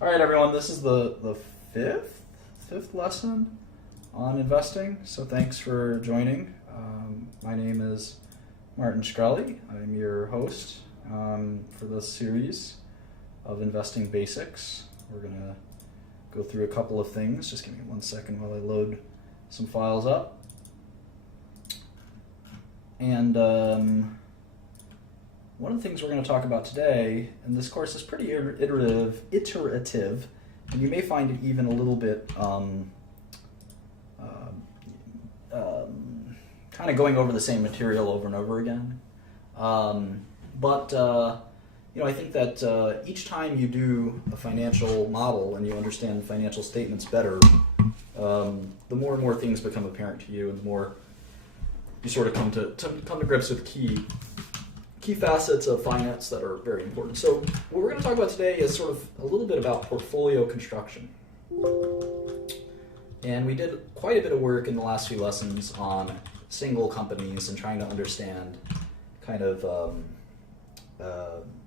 All right, everyone, this is the fifth lesson on investing, so thanks for joining. My name is Martin Shkreli. I'm your host for this series of investing basics. We're going to go through a couple of things. Just give me 1 second while I load some files up. And one of the things we're going to talk about today, and this course is pretty iterative, and you may find it even a little bit kind of going over the same material over and over again. But I think that each time you do a financial model and you understand financial statements better, the more and more things become apparent to you, and the more you sort of come to grips with key facets of finance that are very important. So what we're going to talk about today is sort of a little bit about portfolio construction. And we did quite a bit of work in the last few lessons on single companies and trying to understand kind of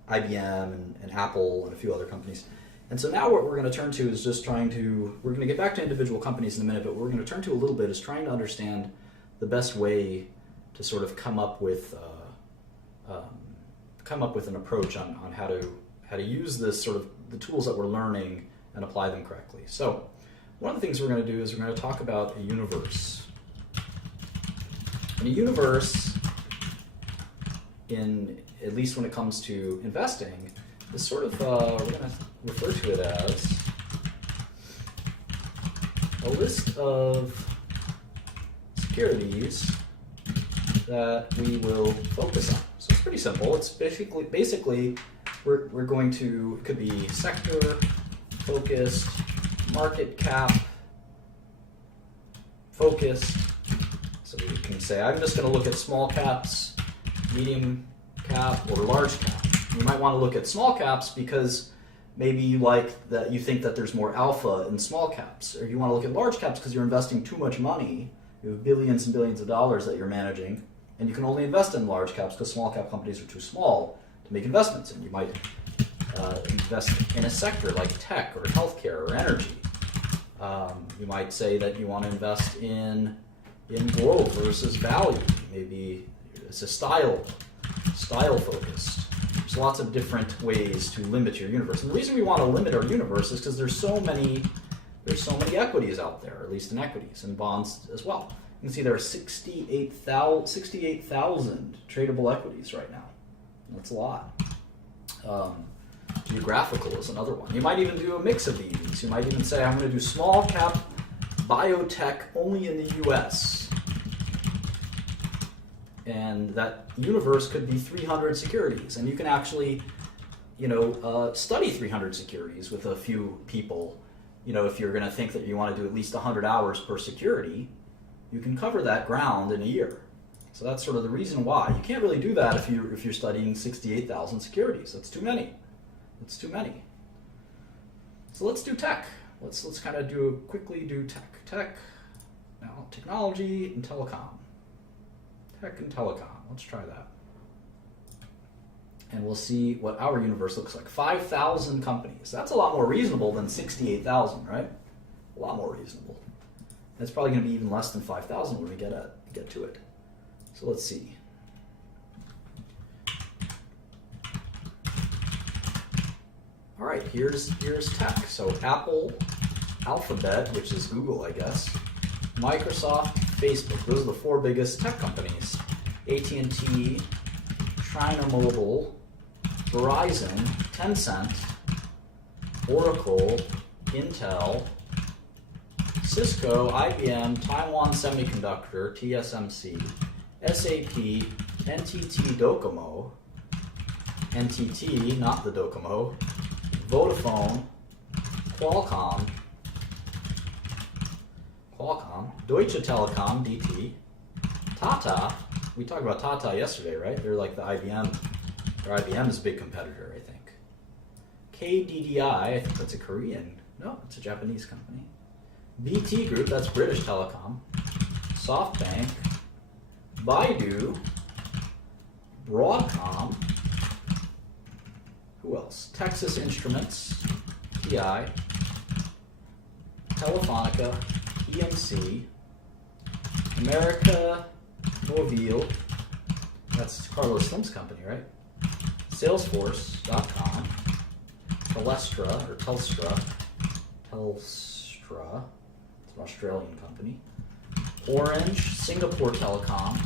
IBM and Apple and a few other companies. And so now what we're going to turn to is just we're going to get back to individual companies in a minute, but what we're going to turn to a little bit is trying to understand the best way to sort of come up with an approach on how to use this sort of the tools that we're learning and apply them correctly. So one of the things we're going to do is we're going to talk about a universe. And a universe, at least when it comes to investing, is sort of we're going to refer to it as a list of securities that we will focus on. So it's pretty simple. It's basically we're going to, it could be sector focused, market cap focused. So we can say I'm just going to look at small caps, medium cap, or large cap. You might want to look at small caps because maybe you think that there's more alpha in small caps, or you want to look at large caps because you're investing too much money. You have billions and billions of dollars that you're managing, and you can only invest in large caps because small cap companies are too small to make investments in. You might invest in a sector like tech or healthcare or energy. You might say that you want to invest in growth versus value. Maybe it's a style focused. There's lots of different ways to limit your universe. And the reason we want to limit our universe is because there's so many equities out there, at least in equities and bonds as well. You can see there are 68,000 tradable equities right now. That's a lot. Geographical is another one. You might even do a mix of these. You might even say, I'm going to do small cap biotech only in the US. And that universe could be 300 securities. And you can actually, study 300 securities with a few people. If you're going to think that you want to do at least 100 hours per security, you can cover that ground in a year. So that's sort of the reason why. You can't really do that if you're studying 68,000 securities. That's too many. It's too many. So let's do tech. Let's kind of quickly do tech. Tech, now technology and telecom. Tech and telecom. Let's try that. And we'll see what our universe looks like. 5,000 companies. That's a lot more reasonable than 68,000, right? A lot more reasonable. It's probably going to be even less than 5,000 when we get to it. So let's see. All right, here's tech. So Apple, Alphabet, which is Google, I guess, Microsoft, Facebook. Those are the 4 biggest tech companies. AT&T, China Mobile, Verizon, Tencent, Oracle, Intel, Cisco, IBM, Taiwan Semiconductor, TSMC, SAP, NTT Docomo, NTT, not the Docomo, Vodafone, Qualcomm, Deutsche Telekom, DT, Tata. We talked about Tata yesterday, right? They're like the IBM. Or IBM is a big competitor, I think. KDDI, I think that's a Korean. No, it's a Japanese company. BT Group, that's British Telecom. SoftBank, Baidu, Broadcom, who else? Texas Instruments, TI, Telefonica, EMC, America Movil, that's Carlos Slim's company, right? Salesforce.com, Telstra, it's an Australian company. Orange, Singapore Telecom,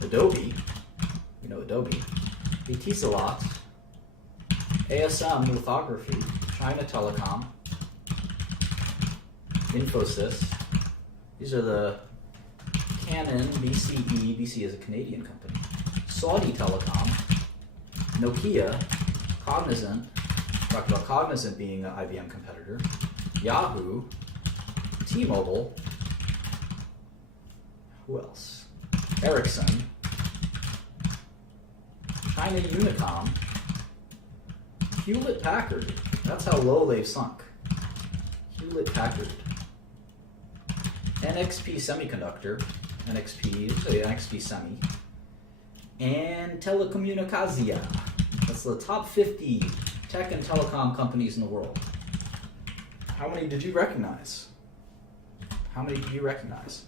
Adobe, you know Adobe, Etisalat, ASM Lithography, China Telecom, Infosys. These are the Canon, BCE, BCE is a Canadian company, Saudi Telecom, Nokia, Cognizant, talked about Cognizant being an IBM competitor, Yahoo, T-Mobile, who else? Ericsson, China Unicom, Hewlett Packard, that's how low they've sunk. Hewlett Packard, NXP Semiconductor, NXP Semi, and Telecomunicação. That's the top 50 tech and telecom companies in the world. How many did you recognize? How many do you recognize?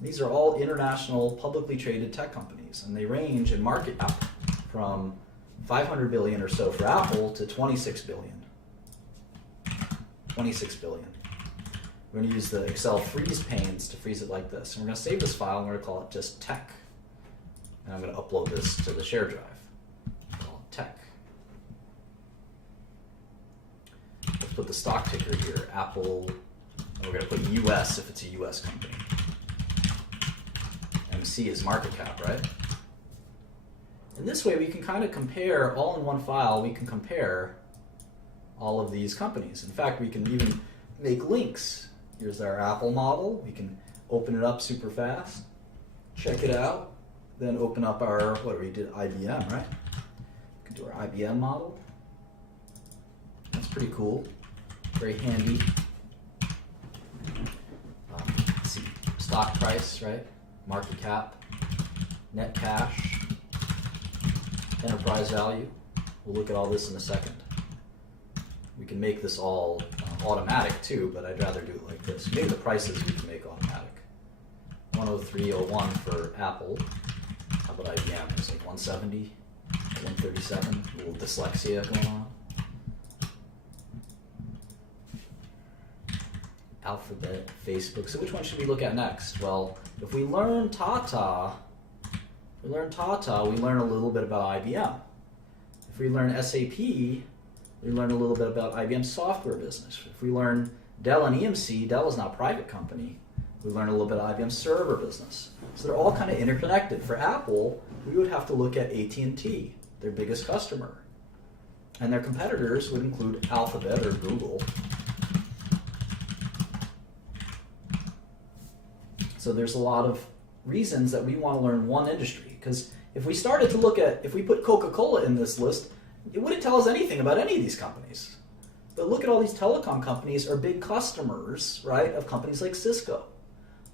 These are all international publicly traded tech companies, and they range in market cap from 500 billion or so for Apple to 26 billion. 26 billion. We're going to use the Excel freeze panes to freeze it like this. And we're going to save this file and we're going to call it just tech. And I'm going to upload this to the share drive. Call it tech. Let's put the stock ticker here, Apple. And we're going to put US if it's a US company. MC is market cap, right? And this way we can kind of compare, all in one file, we can compare all of these companies. In fact, we can even make links. Here's our Apple model. We can open it up super fast, check it out, then open up our, we did IBM, right? We can do our IBM model. That's pretty cool, very handy. Let's see, stock price, right? Market cap, net cash, enterprise value. We'll look at all this in a second. We can make this all automatic too, but I'd rather do it like this. Maybe the prices we can make automatic. 103.01 for Apple. How about IBM? It's like 170, 137. A little dyslexia going on. Alphabet, Facebook. So which one should we look at next? Well, if we learn Tata, we learn a little bit about IBM. If we learn SAP, we learn a little bit about IBM's software business. If we learn Dell and EMC, Dell is now a private company, we learn a little bit of IBM's server business. So they're all kind of interconnected. For Apple, we would have to look at AT&T, their biggest customer. And their competitors would include Alphabet or Google. So there's a lot of reasons that we want to learn one industry. Because if we started to look at, if we put Coca-Cola in this list, it wouldn't tell us anything about any of these companies. But look at all these telecom companies are big customers, right, of companies like Cisco.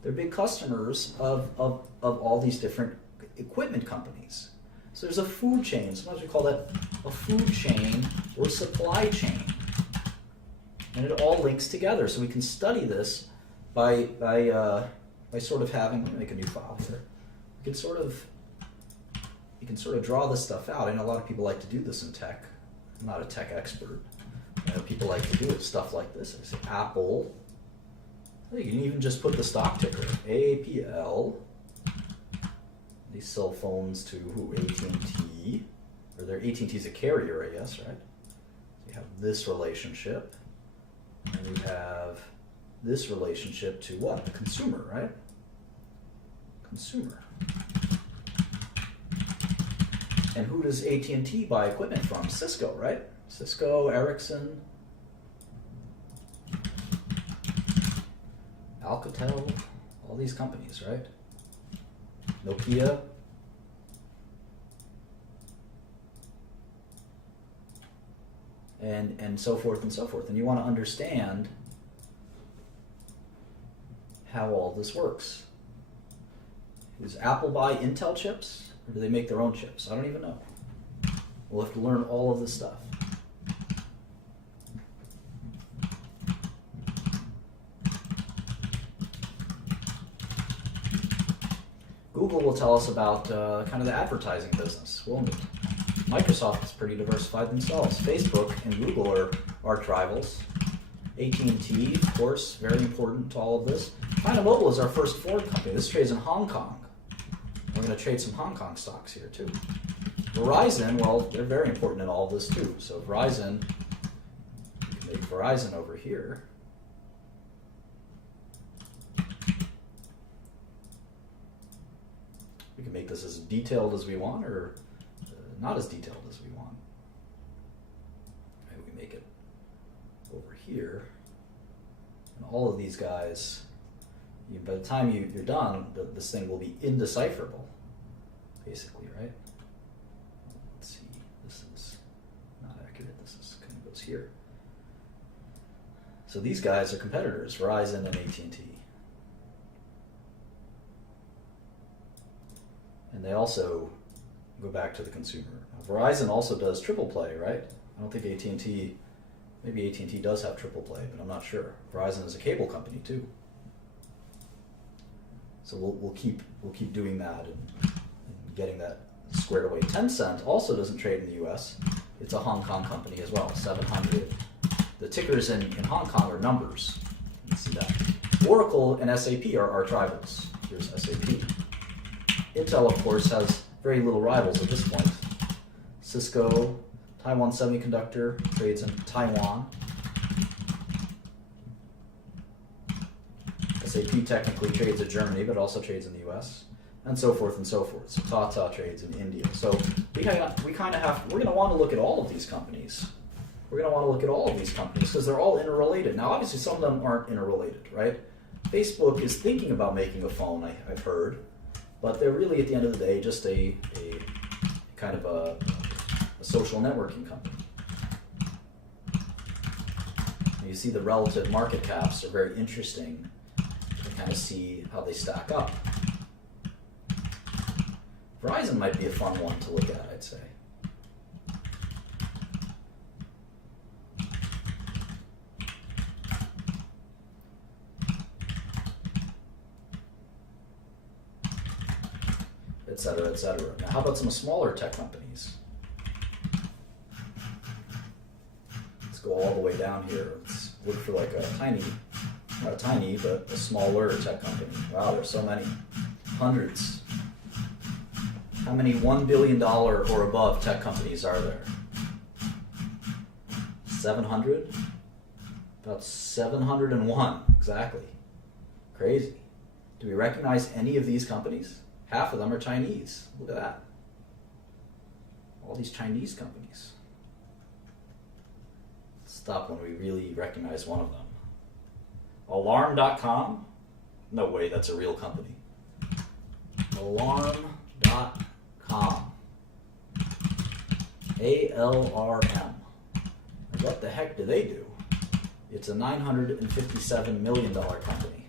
They're big customers of all these different equipment companies. So there's a food chain. Sometimes we call that a food chain or supply chain. And it all links together. So we can study this by sort of having, let me make a new file here. You can sort of draw this stuff out. I know a lot of people like to do this in tech. I'm not a tech expert. I know people like to do it, stuff like this. I say Apple. You can even just put the stock ticker, AAPL. These sell phones to who? AT&T. Or their AT&T's a carrier, I guess, right? So you have this relationship. And you have this relationship to what? The consumer, right? Consumer. And who does AT&T buy equipment from? Cisco, right? Cisco, Ericsson, Alcatel, all these companies, right? Nokia. And so forth and so forth. And you want to understand how all this works. Does Apple buy Intel chips, or do they make their own chips? I don't even know. We'll have to learn all of this stuff. Google will tell us about kind of the advertising business, won't it? Microsoft is pretty diversified themselves. Facebook and Google are arch rivals. AT&T, of course, very important to all of this. China Mobile is our first foreign company. This trades in Hong Kong. We're going to trade some Hong Kong stocks here too. Verizon, well, they're very important in all of this too. So Verizon, we can make Verizon over here. We can make this as detailed as we want, or not as detailed as we want. Maybe we make it over here. And all of these guys, by the time you're done, this thing will be indecipherable, basically, right? Let's see, this is not accurate. This is kind of goes here. So these guys are competitors, Verizon and AT&T. And they also go back to the consumer. Now, Verizon also does triple play, right? I don't think AT&T, maybe AT&T does have triple play, but I'm not sure. Verizon is a cable company too. So we'll keep doing that and getting that squared away. Tencent also doesn't trade in the U.S. It's a Hong Kong company as well, 700. The tickers in Hong Kong are numbers. You can see that. Oracle and SAP are arch rivals. Here's SAP. Intel, of course, has very little rivals at this point. Cisco, Taiwan Semiconductor, trades in Taiwan. SAP technically trades in Germany, but also trades in the US, and so forth and so forth. So Tata trades in India. So we're going to want to look at all of these companies. We're going to want to look at all of these companies because they're all interrelated. Now, obviously, some of them aren't interrelated, right? Facebook is thinking about making a phone, I've heard. But they're really, at the end of the day, just a kind of a social networking company. And you see the relative market caps are very interesting to kind of see how they stack up. Verizon might be a fun one to look at, I'd say. Et cetera, et cetera. Now, how about some smaller tech companies? Let's go all the way down here. Let's look for like a tiny, not tiny, but a smaller tech company. Wow, there's so many. Hundreds. How many $1 billion or above tech companies are there? 700? About 701, exactly. Crazy. Do we recognize any of these companies? Half of them are Chinese. Look at that. All these Chinese companies. Stop when we really recognize one of them. Alarm.com? No way, that's a real company. Alarm.com. ALRM. What the heck do they do? It's a $957 million company.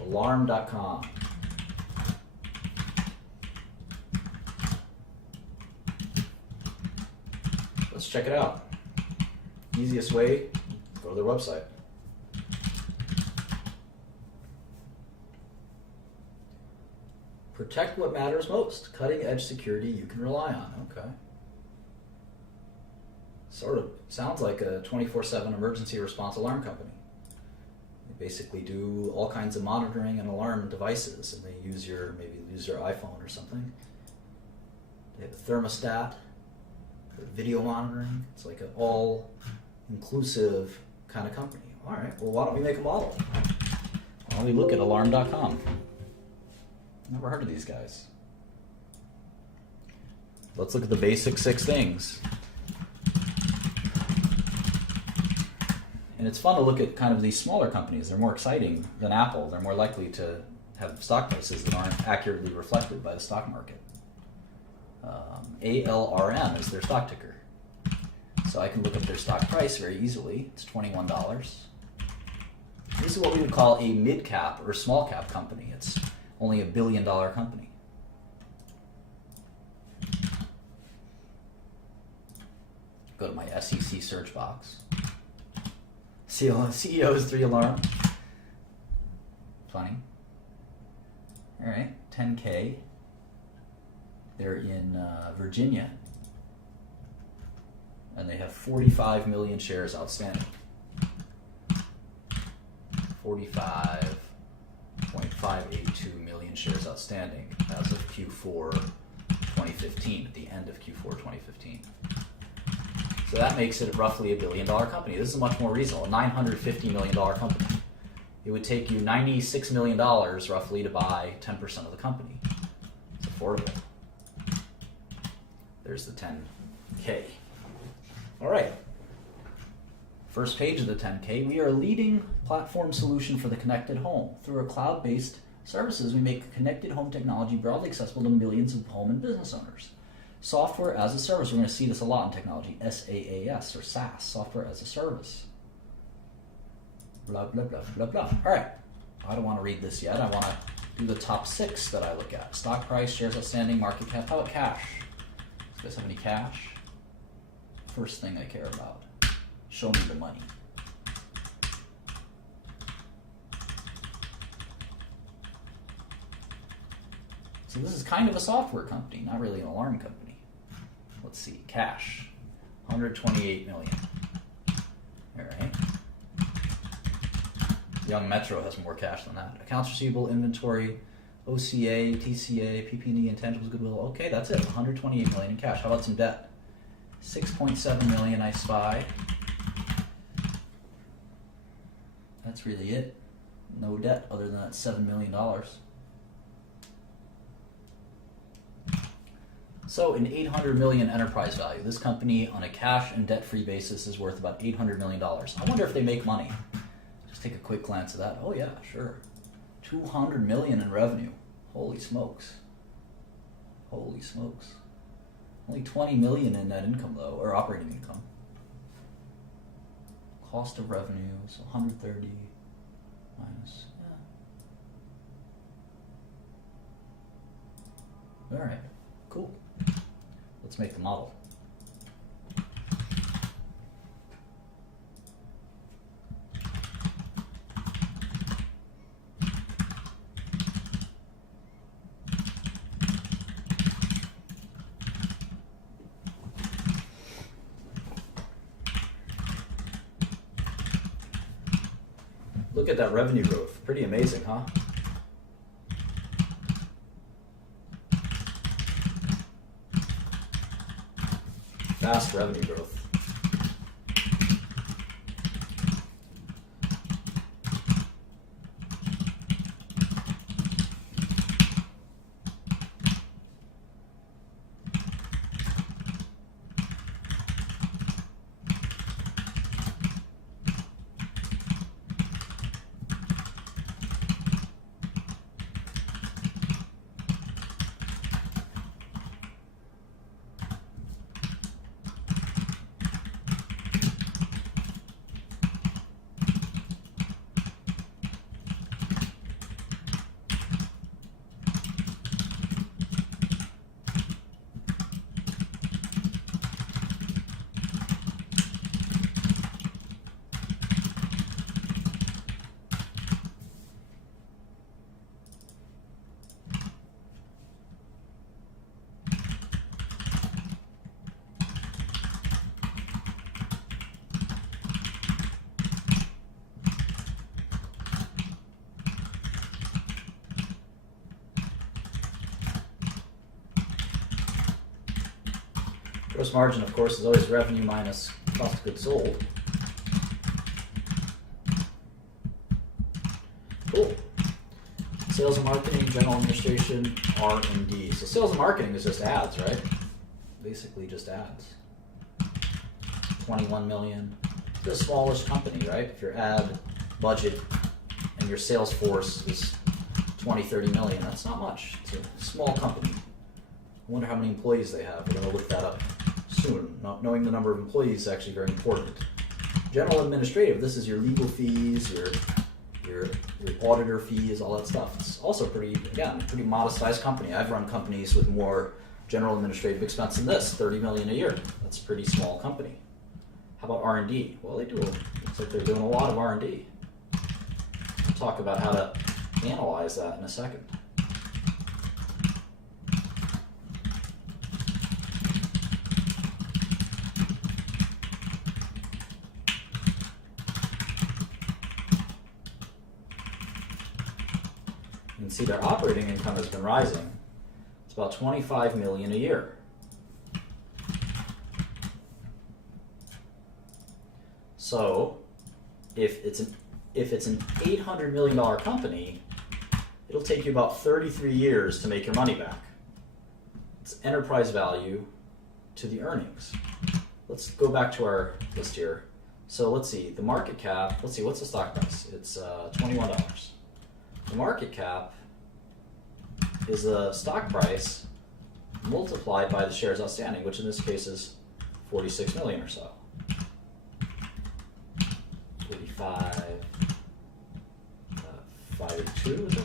Alarm.com. Let's check it out. Easiest way, go to their website. Protect what matters most. Cutting edge security you can rely on. Okay. Sort of sounds like a 24/7 emergency response alarm company. They basically do all kinds of monitoring and alarm devices, and they use maybe your iPhone or something. They have a thermostat for video monitoring. It's like an all-inclusive kind of company. All right, well, why don't we make a model? Why don't we look at alarm.com? Never heard of these guys. Let's look at the basic 6 things. And it's fun to look at kind of these smaller companies. They're more exciting than Apple. They're more likely to have stock prices that aren't accurately reflected by the stock market. ALRM is their stock ticker. So I can look up their stock price very easily. It's $21. This is what we would call a mid-cap or small-cap company. It's only $1 billion company. Go to my SEC search box. CEO's 3 alarm. Funny. All right, 10K. They're in Virginia. And they have 45 million shares outstanding. 45.582 million shares outstanding as of Q4 2015, at the end of Q4 2015. So that makes it roughly $1 billion company. This is much more reasonable, a $950 million company. It would take you $96 million roughly to buy 10% of the company. It's affordable. There's the 10K. All right. First page of the 10K, we are a leading platform solution for the connected home. Through our cloud-based services, we make connected home technology broadly accessible to millions of home and business owners. Software as a service, we're going to see this a lot in technology, SaaS or SaaS, software as a service. Blah, blah, blah, blah, blah. All right, I don't want to read this yet. I want to do the top 6 that I look at. Stock price, shares outstanding, market cap. How about cash? Do you guys have any cash? First thing I care about. Show me the money. So this is kind of a software company, not really an alarm company. Let's see, cash, 128 million. All right. Young Metro has more cash than that. Accounts receivable, inventory, OCA, TCA, PP&E, intangibles, goodwill. Okay, that's it, 128 million in cash. How about some debt? 6.7 million I spy. That's really it. No debt other than that $7 million. So an $800 million enterprise value. This company on a cash and debt-free basis is worth about $800 million. I wonder if they make money. Just take a quick glance at that. Oh yeah, sure. 200 million in revenue. Holy smokes. Holy smokes. Only 20 million in net income though, or operating income. Cost of revenue, so 130 minus, yeah. All right, cool. Let's make the model. Look at that revenue growth. Pretty amazing, huh? Fast revenue growth. Gross margin, of course, is always revenue minus cost of goods sold. Cool. Sales and marketing, general administration, R&D. So sales and marketing is just ads, right? Basically just ads. 21 million. It's the smallest company, right? If your ad budget and your sales force is 20, 30 million. That's not much. It's a small company. I wonder how many employees they have. We're going to look that up soon. Knowing the number of employees is actually very important. General administrative, this is your legal fees, your auditor fees, all that stuff. It's also pretty modest sized company. I've run companies with more general administrative expense than this, 30 million a year. That's a pretty small company. How about R&D? Well, looks like they're doing a lot of R&D. We'll talk about how to analyze that in a second. You can see their operating income has been rising. It's about 25 million a year. So, if it's an $800 million company, it'll take you about 33 years to make your money back. It's enterprise value to the earnings. Let's go back to our list here. So let's see, the market cap, let's see, what's the stock price? It's $21. The market cap is the stock price multiplied by the shares outstanding, which in this case is 46 million or so. 582, is it?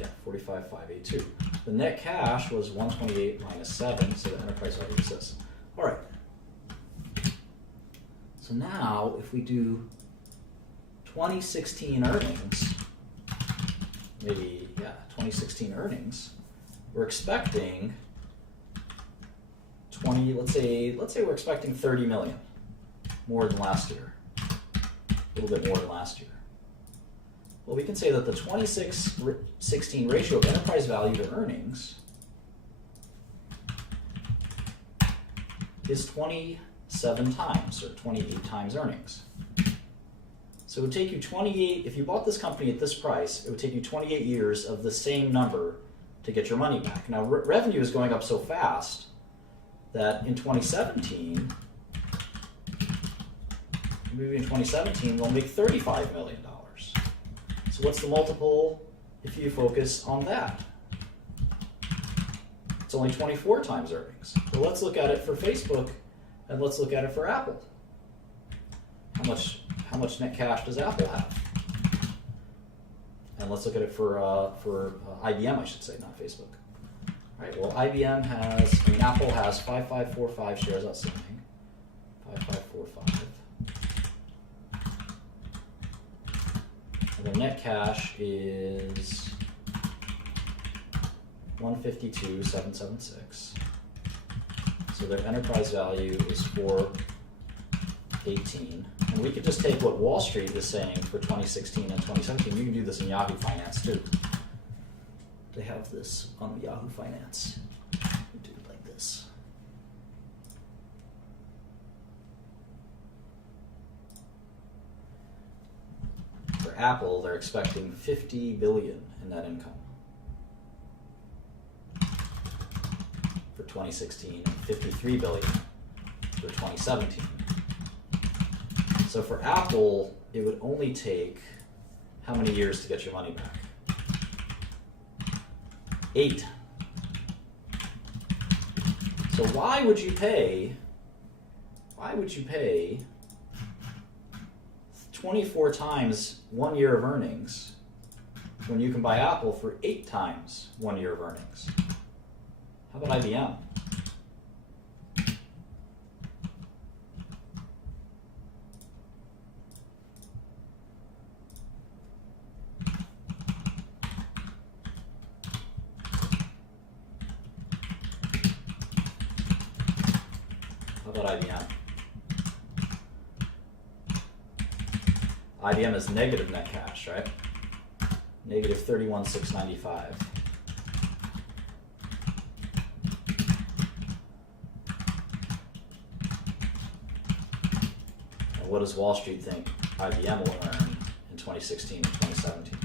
Yeah, 45,582. The net cash was 128 minus 7, so the enterprise value is this. All right. So now, if we do 2016 earnings, 2016 earnings, we're expecting let's say we're expecting 30 million, more than last year. A little bit more than last year. Well, we can say that the 2016 ratio of enterprise value to earnings is 27 times, or 28 times earnings. So it would take you 28, if you bought this company at this price, it would take you 28 years of the same number to get your money back. Now, revenue is going up so fast that in 2017, maybe in 2017, they'll make $35 million. So what's the multiple if you focus on that? It's only 24 times earnings. So let's look at it for Facebook, and let's look at it for Apple. How much net cash does Apple have? And let's look at it for IBM, I should say, not Facebook. All right, well, Apple has 5545 shares outstanding. 5545. And the net cash is 152,776. So their enterprise value is 418. And we could just take what Wall Street is saying for 2016 and 2017. You can do this in Yahoo Finance too. They have this on Yahoo Finance. You do it like this. For Apple, they're expecting 50 billion in net income for 2016 and 53 billion for 2017. So for Apple, it would only take how many years to get your money back? 8. So why would you pay 24 times 1 year of earnings when you can buy Apple for 8 times 1 year of earnings? How about IBM? IBM. IBM is negative net cash, right? Negative 31,695. And what does Wall Street think IBM will earn in 2016 and 2017?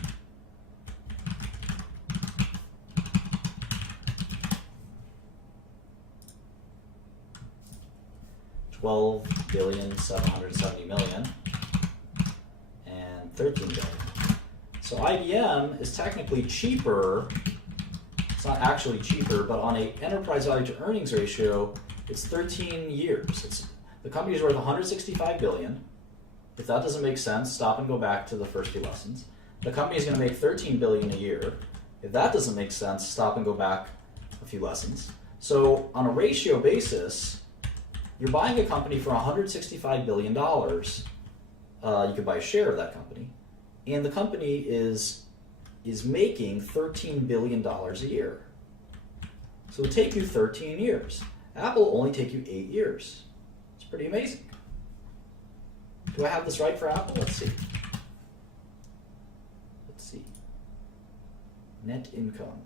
$12,770,000,000 and $13 billion. So So IBM is technically cheaper. It's not actually cheaper, but on an enterprise value to earnings ratio, it's 13 years. The company is worth 165 billion. If that doesn't make sense, stop and go back to the first few lessons. The company is going to make 13 billion a year. If that doesn't make sense, stop and go back a few lessons. So on a ratio basis, you're buying a company for $165 billion. You could buy a share of that company. And the company is making $13 billion a year. So it would take you 13 years. Apple will only take you 8 years. It's pretty amazing. Do I have this right for Apple? Let's see. Let's see. Net income.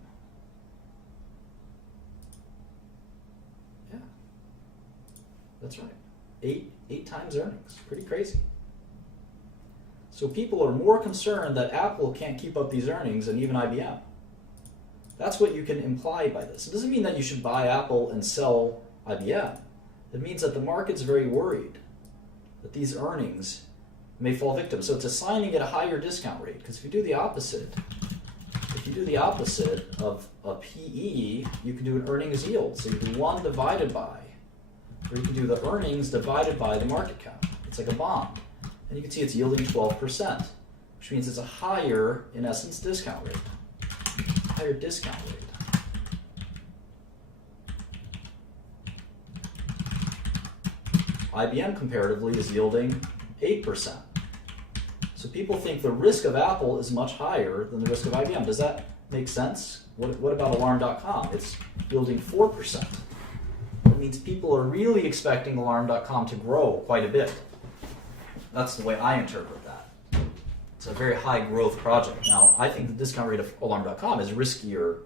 Yeah. That's right. Eight times earnings. Pretty crazy. So people are more concerned that Apple can't keep up these earnings than even IBM. That's what you can imply by this. It doesn't mean that you should buy Apple and sell IBM. It means that the market's very worried that these earnings may fall victim. So it's assigning it a higher discount rate. Because if you do the opposite of a PE, you can do an earnings yield. So you do 1 divided by, or you can do the earnings divided by the market cap. It's like a bond. And you can see it's yielding 12%, which means it's a higher, in essence, discount rate. Higher discount rate. IBM comparatively is yielding 8%. So people think the risk of Apple is much higher than the risk of IBM. Does that make sense? What about Alarm.com? It's yielding 4%. It means people are really expecting Alarm.com to grow quite a bit. That's the way I interpret that. It's a very high growth project. Now, I think the discount rate of Alarm.com is riskier.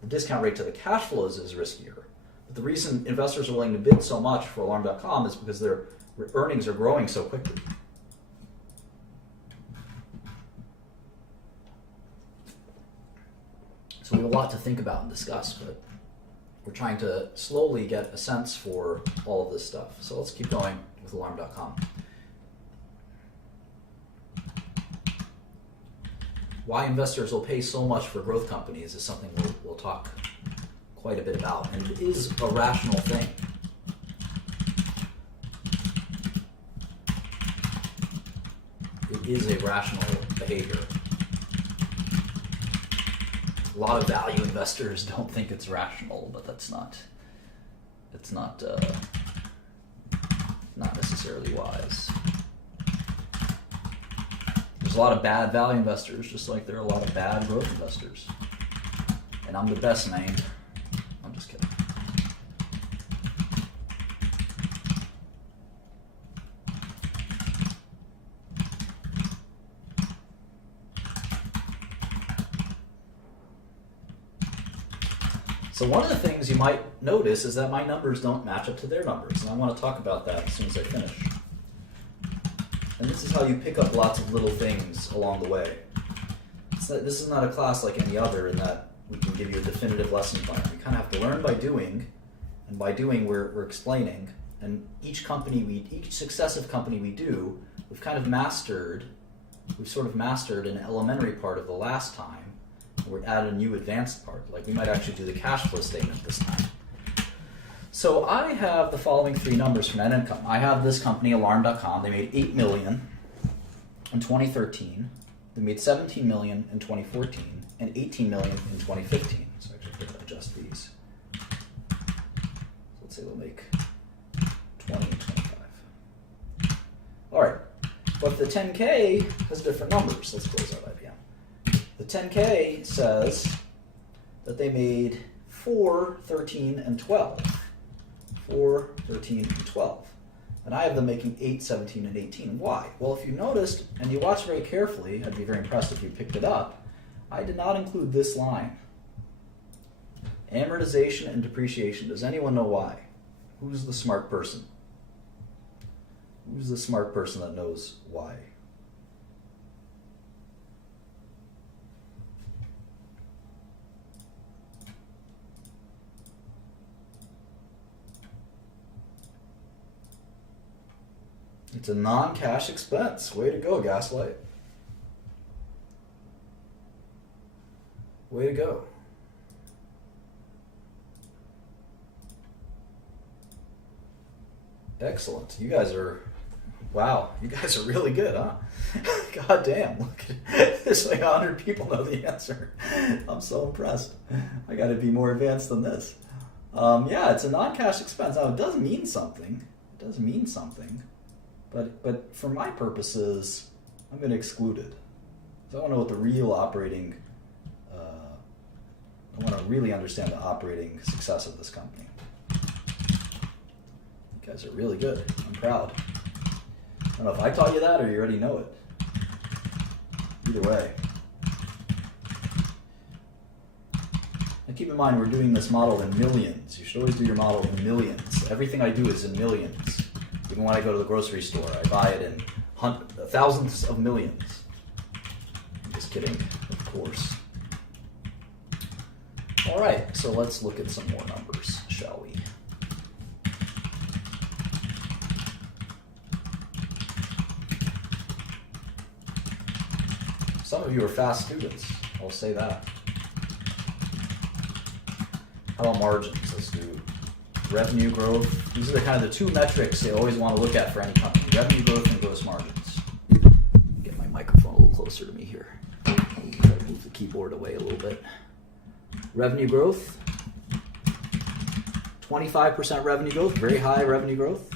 The discount rate to the cash flows is riskier. But the reason investors are willing to bid so much for Alarm.com is because their earnings are growing so quickly. So we have a lot to think about and discuss, but we're trying to slowly get a sense for all of this stuff. So let's keep going with Alarm.com. Why investors will pay so much for growth companies is something we'll talk quite a bit about, and it is a rational thing. It is a rational behavior. A lot of value investors don't think it's rational, but it's not necessarily wise. There's a lot of bad value investors, just like there are a lot of bad growth investors. And I'm the best named. I'm just kidding. So one of the things you might notice is that my numbers don't match up to their numbers, and I want to talk about that as soon as I finish. And this is how you pick up lots of little things along the way. This is not a class like any other in that we can give you a definitive lesson plan. We kind of have to learn by doing, and by doing we're explaining. And each successive company we do, we've sort of mastered an elementary part of the last time. We're added a new advanced part. Like we might actually do the cash flow statement this time. So I have the following three numbers for net income. I have this company, Alarm.com. They made $8 million in 2013. They made $17 million in 2014 and $18 million in 2015. So I actually have to adjust these. So let's say they'll make 20 and 25. All right, but the 10K has different numbers. Let's close out IBM. The 10K says that they made 4, 13, and 12. 4, 13, and 12. And I have them making 8, 17, and 18. Why? Well, if you noticed, and you watched very carefully, I'd be very impressed if you picked it up, I did not include this line. Amortization and depreciation. Does anyone know why? Who's the smart person? Who's the smart person that knows why? It's a non-cash expense. Way to go, Gaslight. Way to go. Excellent. You guys are, wow, you guys are really good, huh? God damn, look at there's like 100 people know the answer. I'm so impressed. I got to be more advanced than this. Yeah, it's a non-cash expense. Now, it does mean something. It does mean something. But for my purposes, I'm going to exclude it. So I want to know what the real operating, I want to really understand the operating success of this company. You guys are really good. I'm proud. I don't know if I taught you that or you already know it. Either way. And keep in mind, we're doing this model in millions. You should always do your model in millions. Everything I do is in millions. Even when I go to the grocery store, I buy it in thousands of millions. I'm just kidding, of course. All right, so let's look at some more numbers, shall we? Some of you are fast students, I'll say that. How about margins? Let's do revenue growth. These are the kind of the two metrics they always want to look at for any company. Revenue growth and gross margins. Get my microphone a little closer to me here. Move the keyboard away a little bit. Revenue growth. 25% revenue growth, very high revenue growth.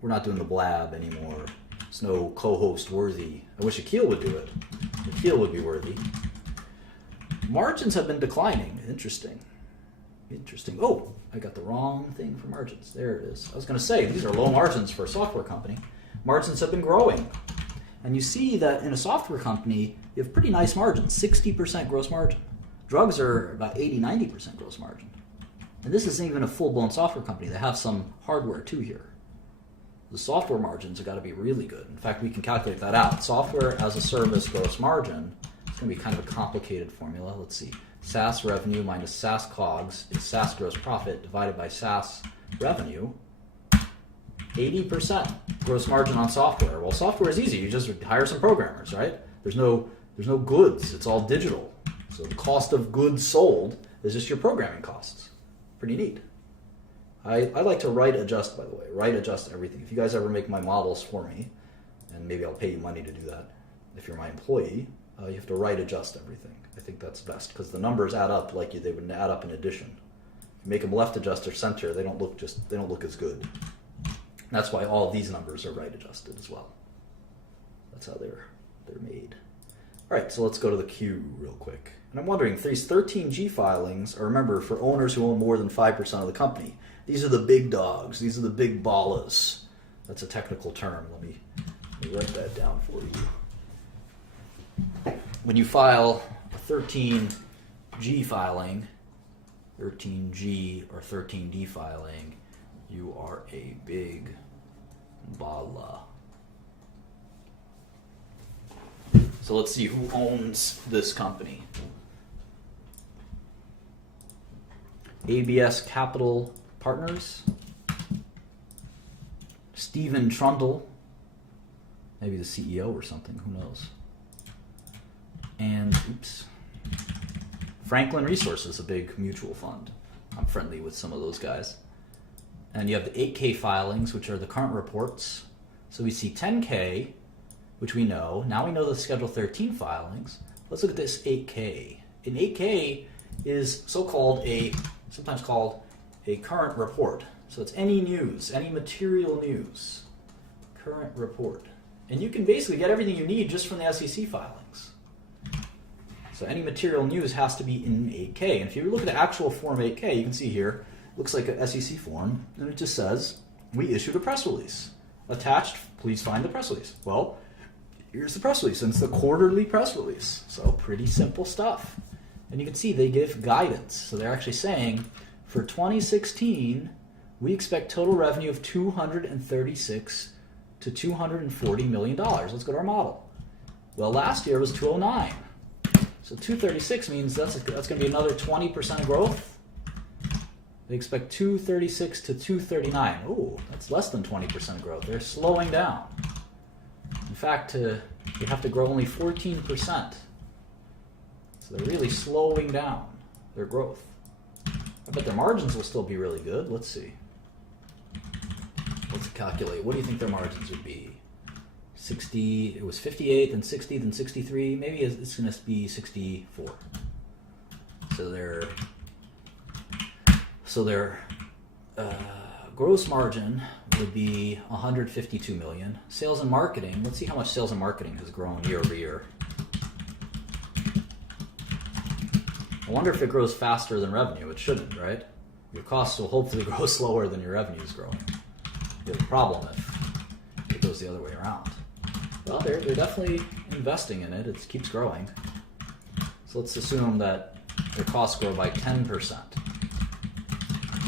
We're not doing the blab anymore. It's no co-host worthy. I wish Akil would do it. Akil would be worthy. Margins have been declining. Interesting. Interesting. Oh, I got the wrong thing for margins. There it is. I was going to say, these are low margins for a software company. Margins have been growing. And you see that in a software company, you have pretty nice margins, 60% gross margin. Drugs are about 80, 90% gross margin. And this isn't even a full-blown software company. They have some hardware too here. The software margins have got to be really good. In fact, we can calculate that out. Software as a service gross margin, it's going to be kind of a complicated formula. Let's see. SaaS revenue minus SaaS COGS is SaaS gross profit divided by SaaS revenue. 80% gross margin on software. Well, software is easy. You just hire some programmers, right? There's no goods. It's all digital. So the cost of goods sold is just your programming costs. Pretty neat. I like to write adjust, by the way. Write adjust everything. If you guys ever make my models for me, and maybe I'll pay you money to do that, if you're my employee, you have to write adjust everything. I think that's best because the numbers add up like they would add up in addition. If you make them left adjust or center, they don't look as good. That's why all of these numbers are right adjusted as well. That's how they're made. All right, so let's go to the queue real quick. And I'm wondering, these 13G filings are, remember, for owners who own more than 5% of the company. These are the big dogs. These are the big ballas. That's a technical term. Let me write that down for you. When you file a 13G filing, 13G or 13D filing, you are a big balla. So let's see who owns this company. ABS Capital Partners, Stephen Trundle, maybe the CEO or something, who knows. And, Franklin Resources, a big mutual fund. I'm friendly with some of those guys. And you have the 8K filings, which are the current reports. So we see 10K, which we know. Now we know the Schedule 13 filings. Let's look at this 8K. An 8K is sometimes called a current report. So it's any news, any material news. Current report. And you can basically get everything you need just from the SEC filings. So any material news has to be in 8K. And if you look at the actual Form 8K, you can see here, it looks like an SEC form, and it just says, we issued a press release. Attached, please find the press release. Well, here's the press release, and it's the quarterly press release. So pretty simple stuff. And you can see they give guidance. So they're actually saying, for 2016, we expect total revenue of $236 to $240 million. Let's go to our model. Well, last year was 209. So 236 means that's going to be another 20% growth. They expect 236 to 239. Oh, that's less than 20% growth. They're slowing down. In fact, you have to grow only 14%. So they're really slowing down their growth. I bet their margins will still be really good. Let's see. Let's calculate. What do you think their margins would be? 60, it was 58, then 60, then 63. Maybe it's going to be 64. So their gross margin would be 152 million. Sales and marketing, let's see how much sales and marketing has grown year over year. I wonder if it grows faster than revenue. It shouldn't, right? Your costs will hopefully grow slower than your revenue is growing. You have a problem if it goes the other way around. Well, they're definitely investing in it. It keeps growing. So let's assume that their costs grow by 10%.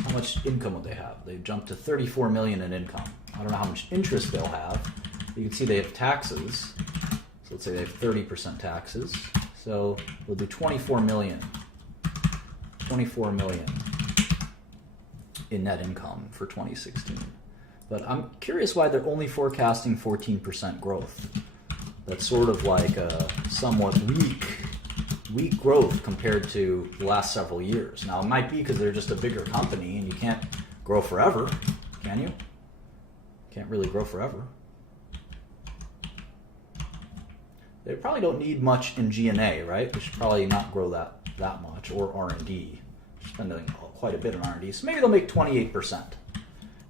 How much income would they have? They've jumped to 34 million in income. I don't know how much interest they'll have. You can see they have taxes. So let's say they have 30% taxes. So we'll do 24 million. 24 million in net income for 2016. But I'm curious why they're only forecasting 14% growth. That's sort of like a somewhat weak growth compared to the last several years. Now, it might be because they're just a bigger company and you can't grow forever, can you? Can't really grow forever. They probably don't need much in G&A, right? They should probably not grow that much, or R&D. Spending quite a bit on R&D. So maybe they'll make 28%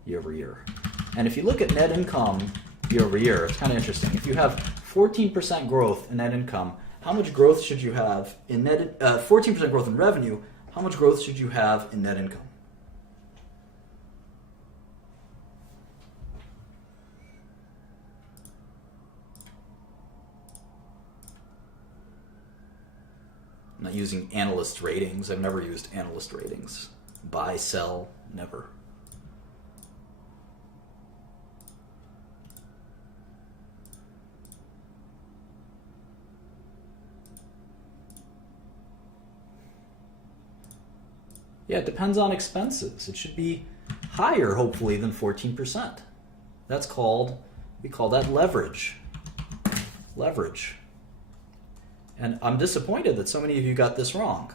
year over year. And if you look at net income year over year, it's kind of interesting. If you have 14% growth in net income, how much growth should you have in 14% growth in revenue, how much growth should you have in net income? I'm not using analyst ratings. I've never used analyst ratings. Buy, sell, never. Yeah, it depends on expenses. It should be higher, hopefully, than 14%. That's called, we call that leverage. Leverage. And I'm disappointed that so many of you got this wrong.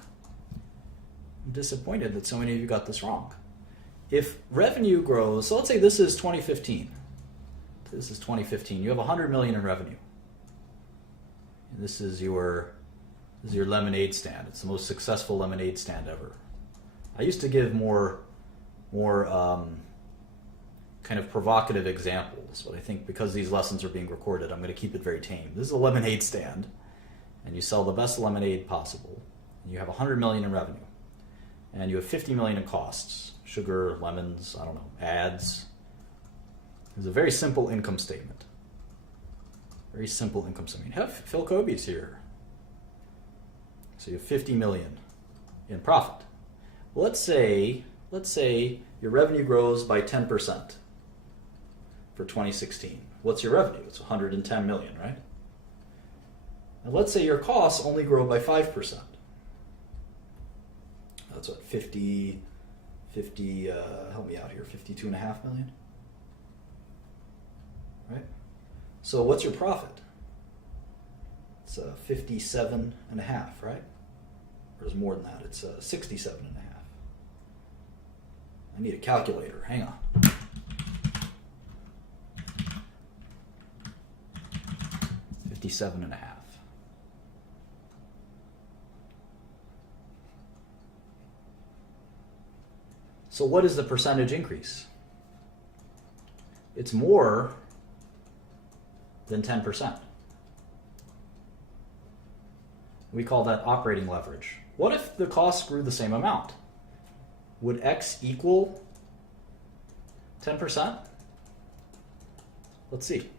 I'm disappointed that so many of you got this wrong. If revenue grows, so let's say this is 2015. This is 2015. You have 100 million in revenue. And this is your lemonade stand. It's the most successful lemonade stand ever. I used to give more kind of provocative examples, but I think because these lessons are being recorded, I'm going to keep it very tame. This is a lemonade stand, and you sell the best lemonade possible. And you have 100 million in revenue, and you have 50 million in costs: sugar, lemons, I don't know, ads. It's a very simple income statement. Very simple income statement. You have Phil Kobe's here, so you have 50 million in profit. Well, let's say your revenue grows by 10% for 2016. What's your revenue? It's 110 million, right? And let's say your costs only grow by 5%. That's what, 50, help me out here, 52.5 million? Right? So what's your profit? It's 57.5, right? Or it's more than that, it's 67.5. I need a calculator, hang on. $57.5. So what is the percentage increase? It's more than 10%. We call that operating leverage. What if the costs grew the same amount? Would X equal 10%? Let's see.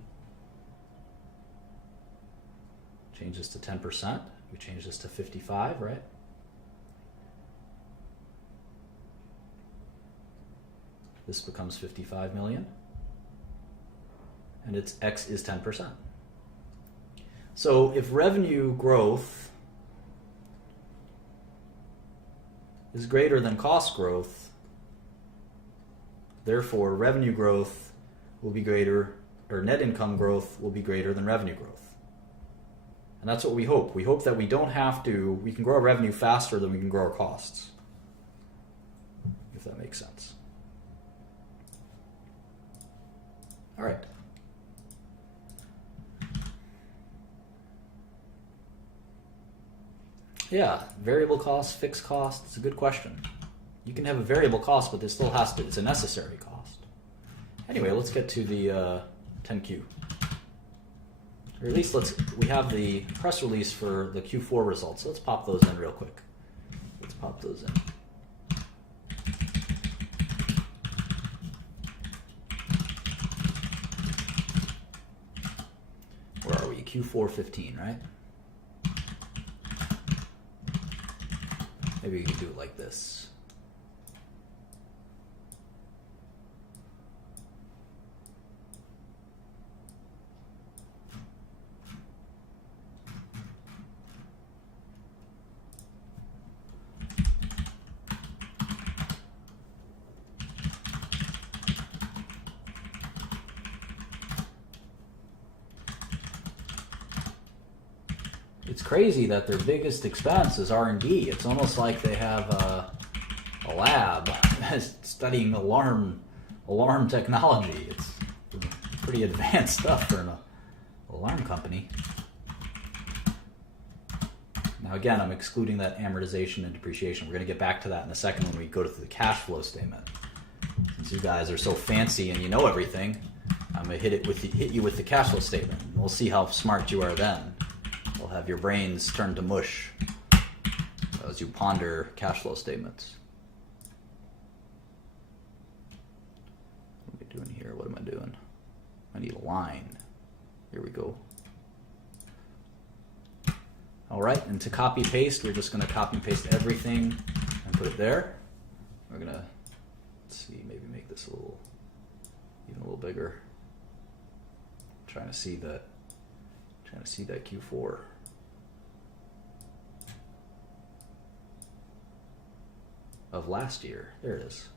Change this to 10%. We change this to 55, right? This becomes 55 million. And its X is 10%. So if revenue growth is greater than cost growth, therefore revenue growth will be greater, or net income growth will be greater than revenue growth. And that's what we hope. We hope that we don't have to, we can grow our revenue faster than we can grow our costs. If that makes sense. All right. Yeah, variable cost, fixed cost, it's a good question. You can have a variable cost, but there still has to, it's a necessary cost. Anyway, let's get to the 10Q. Or at least we have the press release for the Q4 results. So let's pop those in real quick. Let's pop those in. Where are we? Q4 15, right? Maybe we can do it like this. It's crazy that their biggest expense is R&D. It's almost like they have a lab studying alarm technology. It's pretty advanced stuff for an alarm company. Now again, I'm excluding that amortization and depreciation. We're going to get back to that in a second when we go to the cash flow statement. Since you guys are so fancy and you know everything, I'm going to hit you with the cash flow statement. And we'll see how smart you are then. We'll have your brains turn to mush as you ponder cash flow statements. What am I doing here? What am I doing? I need a line. Here we go. All right, and to copy paste, we're just going to copy and paste everything and put it there. We're going to, let's see, maybe make this even a little bigger. Trying to see that Q4. Of last year. There it is.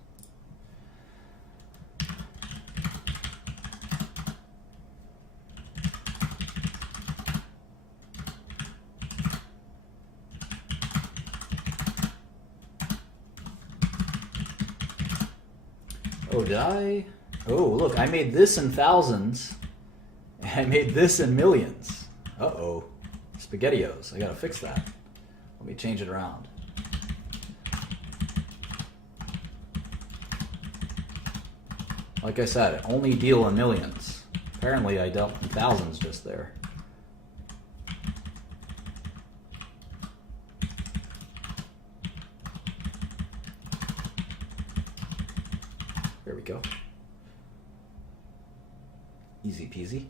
Oh, did I? Oh, look, I made this in thousands. I made this in millions. Uh-oh. SpaghettiOs. I gotta fix that. Let me change it around. Like I said, only deal in millions. Apparently I dealt in thousands just there. There we go. Easy peasy.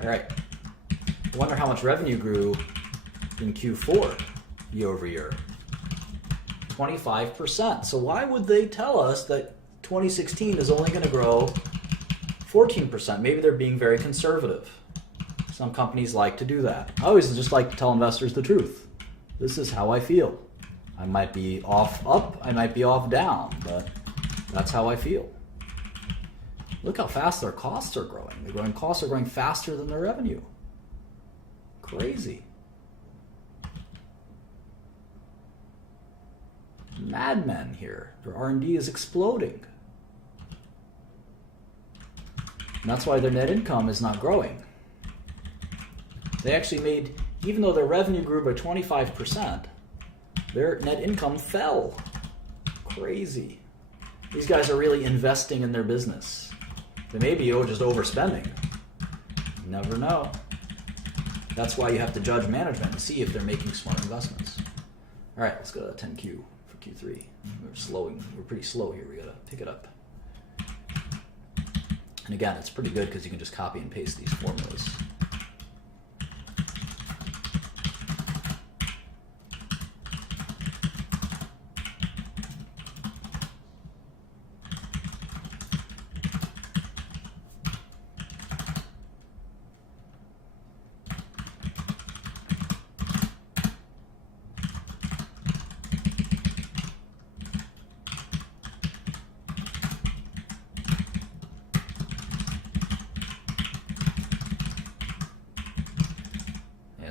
All right. I wonder how much revenue grew in Q4 year over year. 25%. So why would they tell us that 2016 is only going to grow 14%? Maybe they're being very conservative. Some companies like to do that. I always just like to tell investors the truth. This is how I feel. I might be off up, I might be off down, but that's how I feel. Look how fast their costs are growing. Costs are growing faster than their revenue. Crazy. Madmen here. Their R&D is exploding. And that's why their net income is not growing. They actually made, even though their revenue grew by 25%, their net income fell. Crazy. These guys are really investing in their business. They may be just overspending. You never know. That's why you have to judge management and see if they're making smart investments. All right, let's go to 10Q for Q3. We're pretty slow here. We gotta pick it up. And again, it's pretty good because you can just copy and paste these formulas.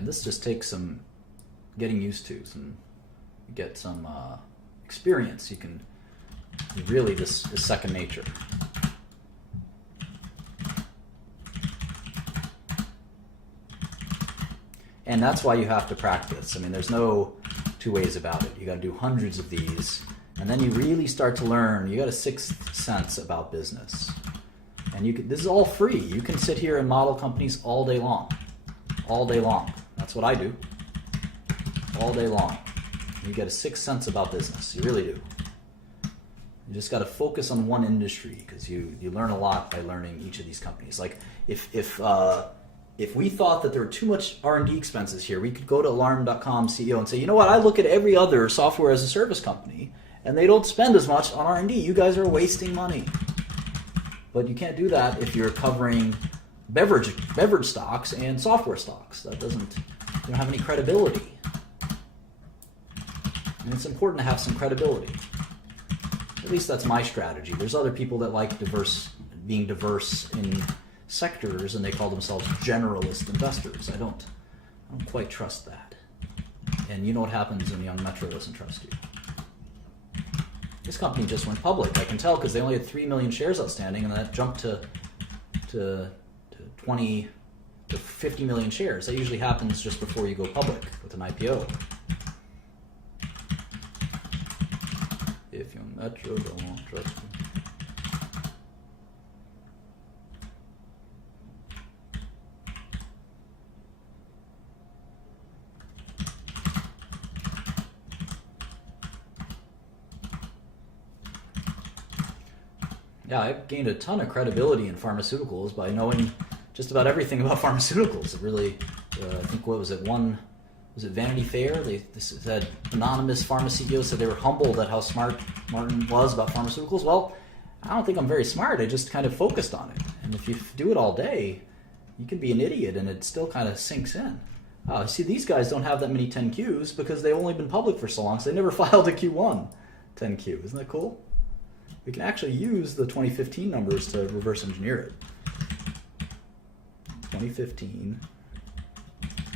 this just takes some getting used to, get some experience. You can really, this is second nature. And that's why you have to practice. I mean, there's no two ways about it. You got to do hundreds of these, and then you really start to learn. You got a sixth sense about business. And this is all free. You can sit here and model companies all day long. All day long. That's what I do. All day long. You get a sixth sense about business. You really do. You just got to focus on one industry, because you learn a lot by learning each of these companies. Like if we thought that there were too much R&D expenses here, we could go to Alarm.com CEO and say, you know what, I look at every other software as a service company, and they don't spend as much on R&D. You guys are wasting money. But you can't do that if you're covering beverage stocks and software stocks. You don't have any credibility. And it's important to have some credibility. At least that's my strategy. There's other people that like being diverse in sectors, and they call themselves generalist investors. I don't quite trust that. And you know what happens when Young Metro doesn't trust you. This company just went public. I can tell because they only had 3 million shares outstanding, and that jumped to 50 million shares. That usually happens just before you go public with an IPO. If Young Metro don't trust me. Yeah, I've gained a ton of credibility in pharmaceuticals by knowing just about everything about pharmaceuticals. It really, I think, what was it, was it Vanity Fair? They said anonymous pharma CEOs said they were humbled at how smart Martin was about pharmaceuticals. Well, I don't think I'm very smart. I just kind of focused on it. And if you do it all day, you can be an idiot, and it still kind of sinks in. See, these guys don't have that many 10Qs because they've only been public for so long, so they never filed a Q1 10Q. Isn't that cool? We can actually use the 2015 numbers to reverse engineer it. 2015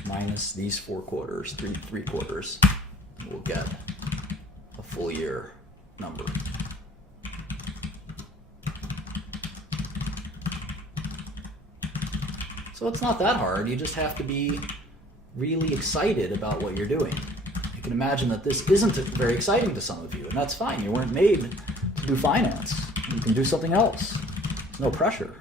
minus these 4 quarters, three quarters, we'll get a full year number. So it's not that hard. You just have to be really excited about what you're doing. You can imagine that this isn't very exciting to some of you, and that's fine. You weren't made to do finance. You can do something else. There's no pressure.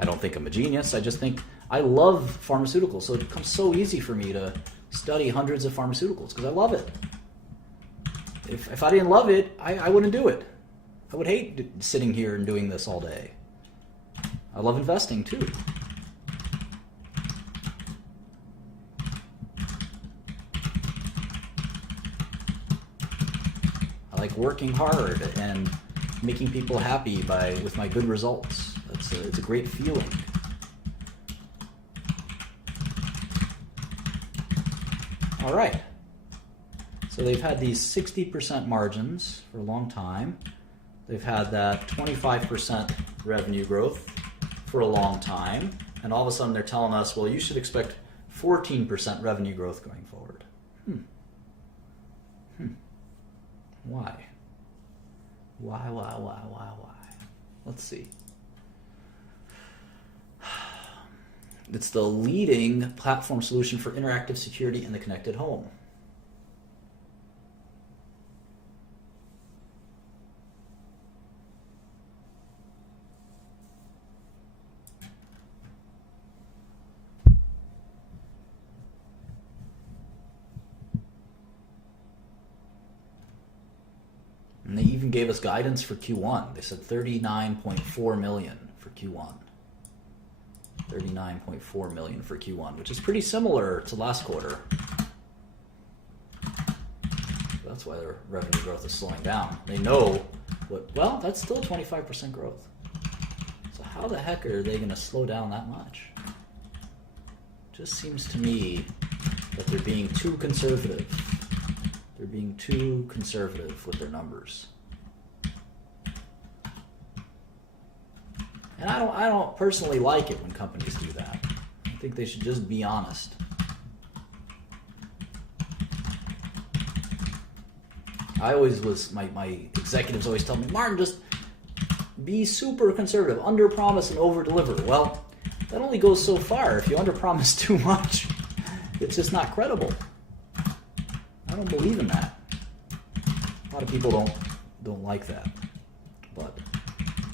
I don't think I'm a genius. I just think I love pharmaceuticals, so it becomes so easy for me to study hundreds of pharmaceuticals because I love it. If I didn't love it, I wouldn't do it. I would hate sitting here and doing this all day. I love investing too. I like working hard and making people happy with my good results. It's a great feeling. All right. So they've had these 60% margins for a long time. They've had that 25% revenue growth for a long time. And all of a sudden they're telling us, well, you should expect 14% revenue growth going forward. Why? Why? Let's see. It's the leading platform solution for interactive security in the connected home. And they even gave us guidance for Q1. They said 39.4 million for Q1. 39.4 million for Q1, which is pretty similar to last quarter. That's why their revenue growth is slowing down. They know well, that's still 25% growth. So how the heck are they going to slow down that much? Just seems to me that they're being too conservative. They're being too conservative with their numbers. And I don't personally like it when companies do that. I think they should just be honest. My executives always tell me, Martin, just be super conservative, under promise and over deliver. Well, that only goes so far. If you under promise too much, it's just not credible. I don't believe in that. A lot of people don't like that. But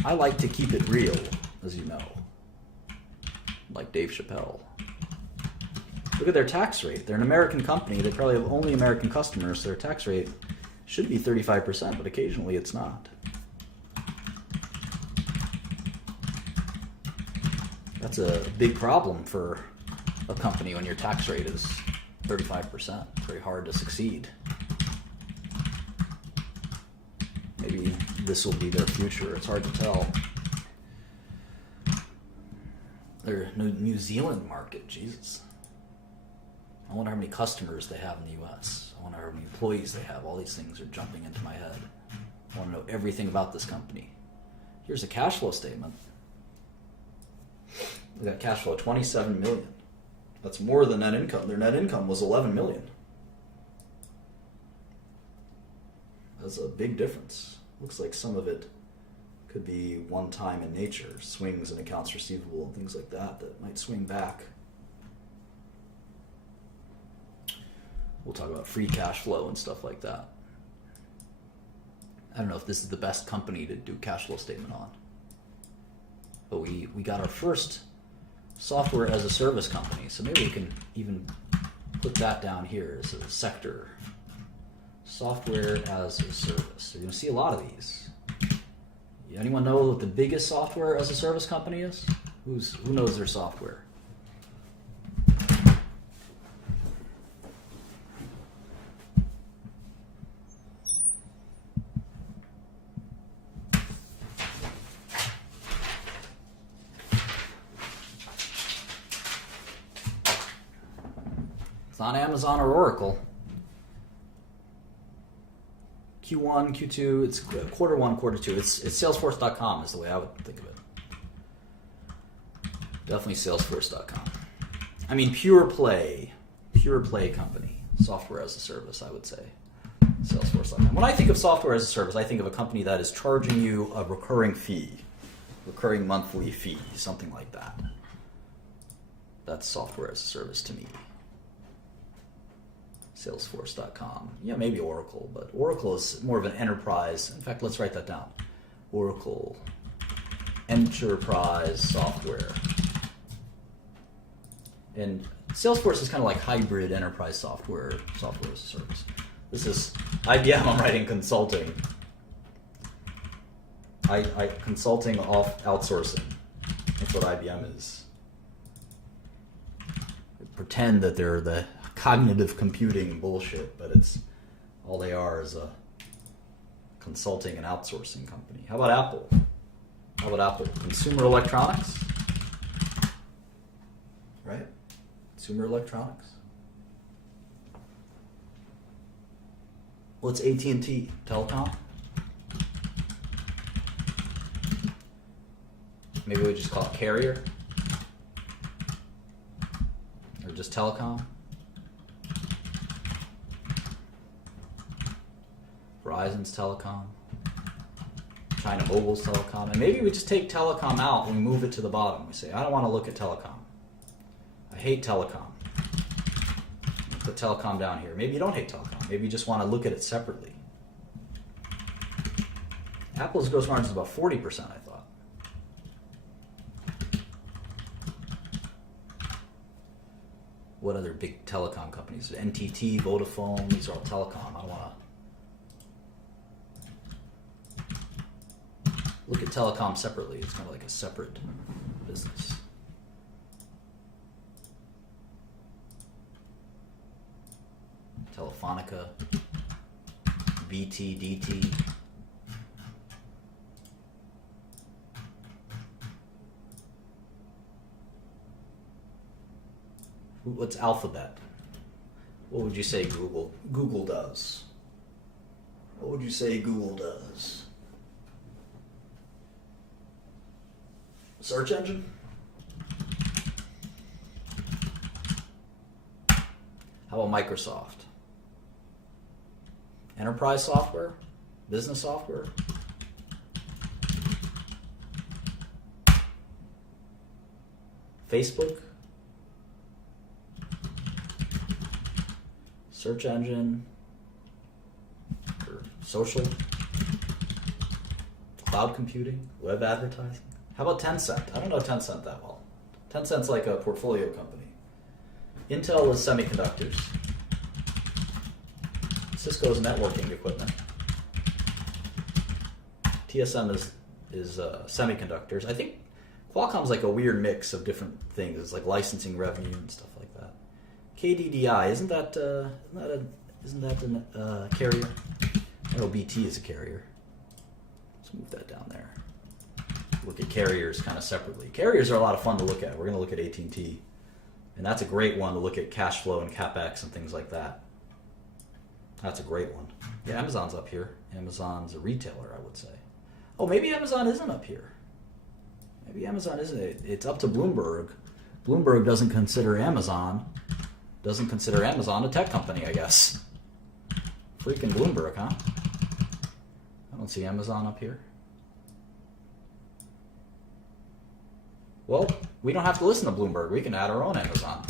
I like to keep it real, as you know. Like Dave Chappelle. Look at their tax rate. They're an American company. They probably have only American customers. Their tax rate should be 35%, but occasionally it's not. That's a big problem for a company when your tax rate is 35%. It's very hard to succeed. Maybe this will be their future. It's hard to tell. Their New Zealand market, Jesus. I wonder how many customers they have in the U.S. I wonder how many employees they have. All these things are jumping into my head. I want to know everything about this company. Here's a cash flow statement. We got cash flow, $27 million. That's more than net income. Their net income was $11 million. That's a big difference. Looks like some of it could be one-time in nature, swings in accounts receivable and things like that might swing back. We'll talk about free cash flow and stuff like that. I don't know if this is the best company to do cash flow statement on. But we got our first software as a service company, so maybe we can even put that down here as a sector. Software as a service. You're going to see a lot of these. Anyone know what the biggest software as a service company is? Who knows their software? It's not Amazon or Oracle. Q1, Q2, it's quarter one, quarter two. It's Salesforce.com is the way I would think of it. Definitely Salesforce.com. I mean, pure play company. Software as a service, I would say. Salesforce.com. When I think of software as a service, I think of a company that is charging you a recurring monthly fee, something like that. That's software as a service to me. Salesforce.com. Yeah, maybe Oracle, but Oracle is more of an enterprise. In fact, let's write that down. Oracle Enterprise Software. And Salesforce is kind of like hybrid enterprise software as a service. This is IBM, I'm writing consulting. Consulting off outsourcing. That's what IBM is. Pretend that they're the cognitive computing bullshit, but it's all they are is a consulting and outsourcing company. How about Apple? Consumer electronics? Right? Consumer electronics? Well, it's AT&T, telecom. Maybe we just call it carrier? Or just telecom? Verizon's telecom, China Mobile's telecom, and maybe we just take telecom out and we move it to the bottom. We say, I don't want to look at telecom. I hate telecom. Put telecom down here. Maybe you don't hate telecom. Maybe you just want to look at it separately. Apple's gross margin is about 40%, I thought. What other big telecom companies? NTT, Vodafone, these are all telecom. I don't want to look at telecom separately. It's kind of like a separate business. Telefonica, BT, DT. What's Alphabet? What would you say Google does? What would you say Google does? Search engine. How about Microsoft? Enterprise software? Business software? Facebook? Search engine? Or social? Cloud computing? Web advertising? How about Tencent? I don't know Tencent that well. Tencent's like a portfolio company. Intel is semiconductors. Cisco's networking equipment. TSM is semiconductors. I think Qualcomm's like a weird mix of different things. It's like licensing revenue and stuff like that. KDDI, isn't that a carrier? I know BT is a carrier. Let's move that down there. Look at carriers kind of separately. Carriers are a lot of fun to look at. We're going to look at AT&T. And that's a great one to look at cash flow and CapEx and things like that. That's a great one. Yeah, Amazon's up here. Amazon's a retailer, I would say. Oh, maybe Amazon isn't up here. Maybe Amazon isn't. It's up to Bloomberg. Bloomberg doesn't consider Amazon a tech company, I guess. Freaking Bloomberg, huh? I don't see Amazon up here. Well, we don't have to listen to Bloomberg. We can add our own Amazon.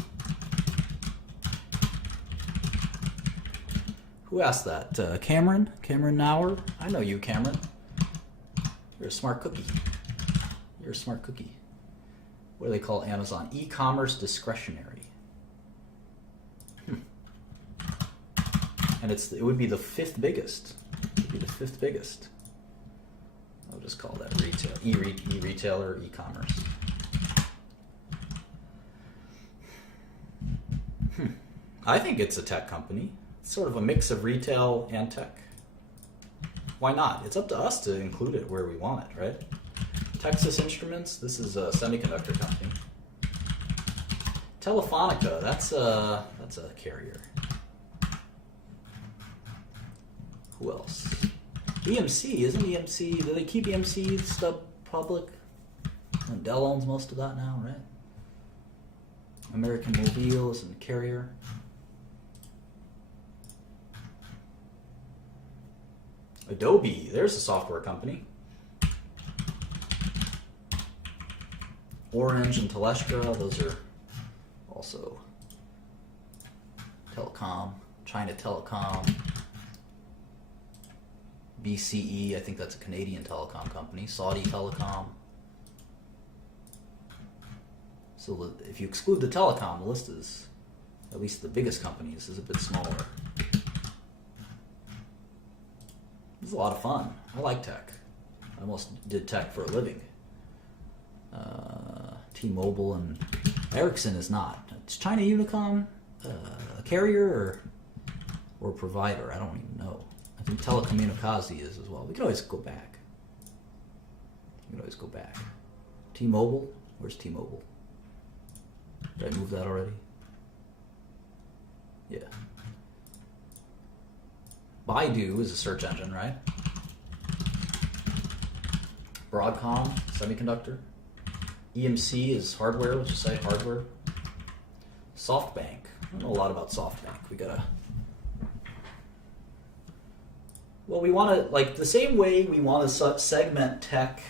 Who asked that? Cameron? Cameron Nauer? I know you, Cameron. You're a smart cookie. You're a smart cookie. What do they call Amazon? E-commerce discretionary. And it would be the fifth biggest. It would be the fifth biggest. I'll just call that retail. E-retailer, e-commerce. I think it's a tech company. It's sort of a mix of retail and tech. Why not? It's up to us to include it where we want it, right? Texas Instruments, this is a semiconductor company. Telefonica, that's a carrier. Who else? EMC, isn't EMC, do they keep EMC stub public? And Dell owns most of that now, right? American Mobile is a carrier. Adobe, there's a software company. Orange and Telestra, those are also telecom. China Telecom. BCE, I think that's a Canadian telecom company. Saudi Telecom. So if you exclude the telecom, the list is, at least the biggest companies, is a bit smaller. It's a lot of fun. I like tech. I almost did tech for a living. T-Mobile and Ericsson is not. It's China Unicom a carrier or provider? I don't even know. I think Telecommunicazi is as well. We can always go back. T-Mobile? Where's T-Mobile? Did I move that already? Yeah. Baidu is a search engine, right? Broadcom, semiconductor. EMC is hardware, let's just say hardware. SoftBank. I don't know a lot about SoftBank. We want to, like, the same way we want to segment tech,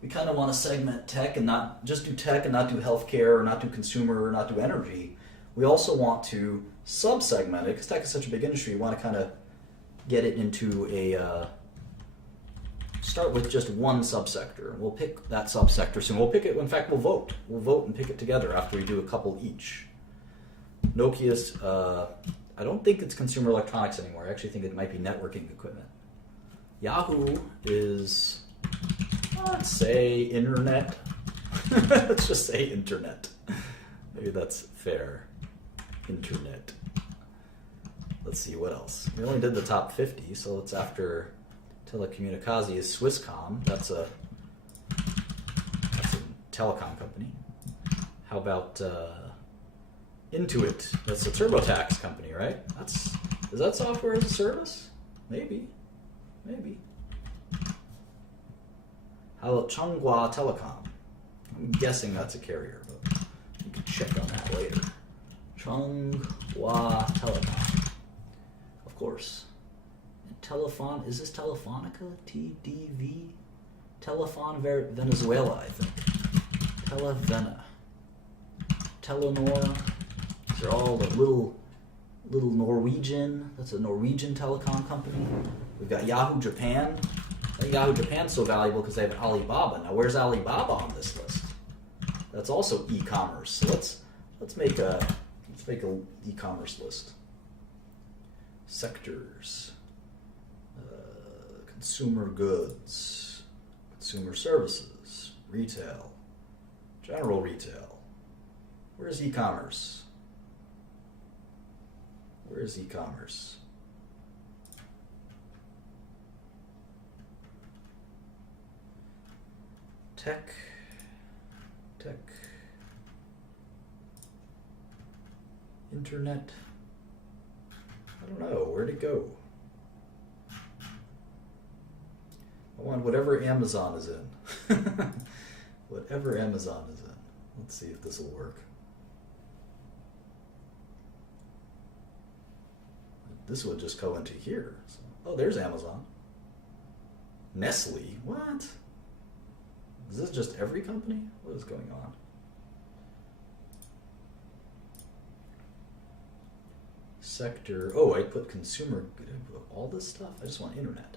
we kind of want to segment tech and not just do tech and not do healthcare or not do consumer or not do energy. We also want to sub-segment it, because tech is such a big industry. We want to kind of get it into a, start with just one subsector. We'll pick that subsector soon. We'll pick it, in fact, we'll vote. We'll vote and pick it together after we do a couple each. Nokia's, I don't think it's consumer electronics anymore. I actually think it might be networking equipment. Yahoo is, let's say, internet. Let's just say internet. Maybe that's fair. Internet. Let's see, what else? We only did the top 50, so it's after Telecommunicazi is Swisscom. That's a telecom company. How about Intuit? That's a TurboTax company, right? Is that software as a service? Maybe. How about Changhua Telecom? I'm guessing that's a carrier, but you can check on that later. Chunghwa Telecom, of course. And Telefon, is this Telefonica? TDV? Telefon Venezuela, I think. Televena. Telenor. These are all the little Norwegian. That's a Norwegian telecom company. We've got Yahoo Japan. I think Yahoo Japan's so valuable because they have Alibaba. Now, where's Alibaba on this list? That's also e-commerce. So let's make a e-commerce list. Sectors. Consumer goods. Consumer services. Retail. General retail. Where's e-commerce? Where's e-commerce? Tech. Internet. I don't know. Where'd it go? I want whatever Amazon is in. Whatever Amazon is in. Let's see if this will work. This would just go into here. So, oh, there's Amazon. Nestle. What? Is this just every company? What is going on? Sector. Oh, I put consumer. Did I put all this stuff? I just want internet.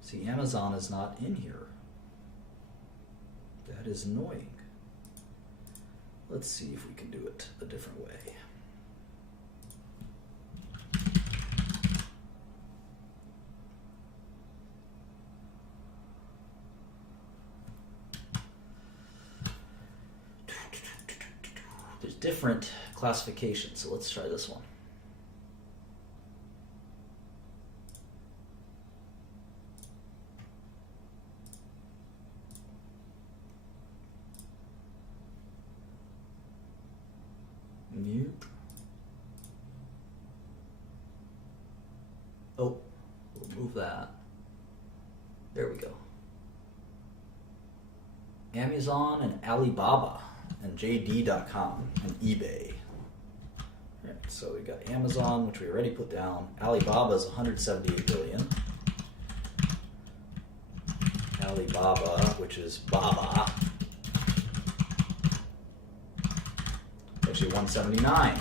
See, Amazon is not in here. That is annoying. Let's see if we can do it a different way. There's different classifications, so let's try this one. Nope. Oh, we'll move that. There we go. Amazon and Alibaba and JD.com and eBay. Right, so we got Amazon, which we already put down. Alibaba is 178 billion. Alibaba, which is Baba, actually 179. A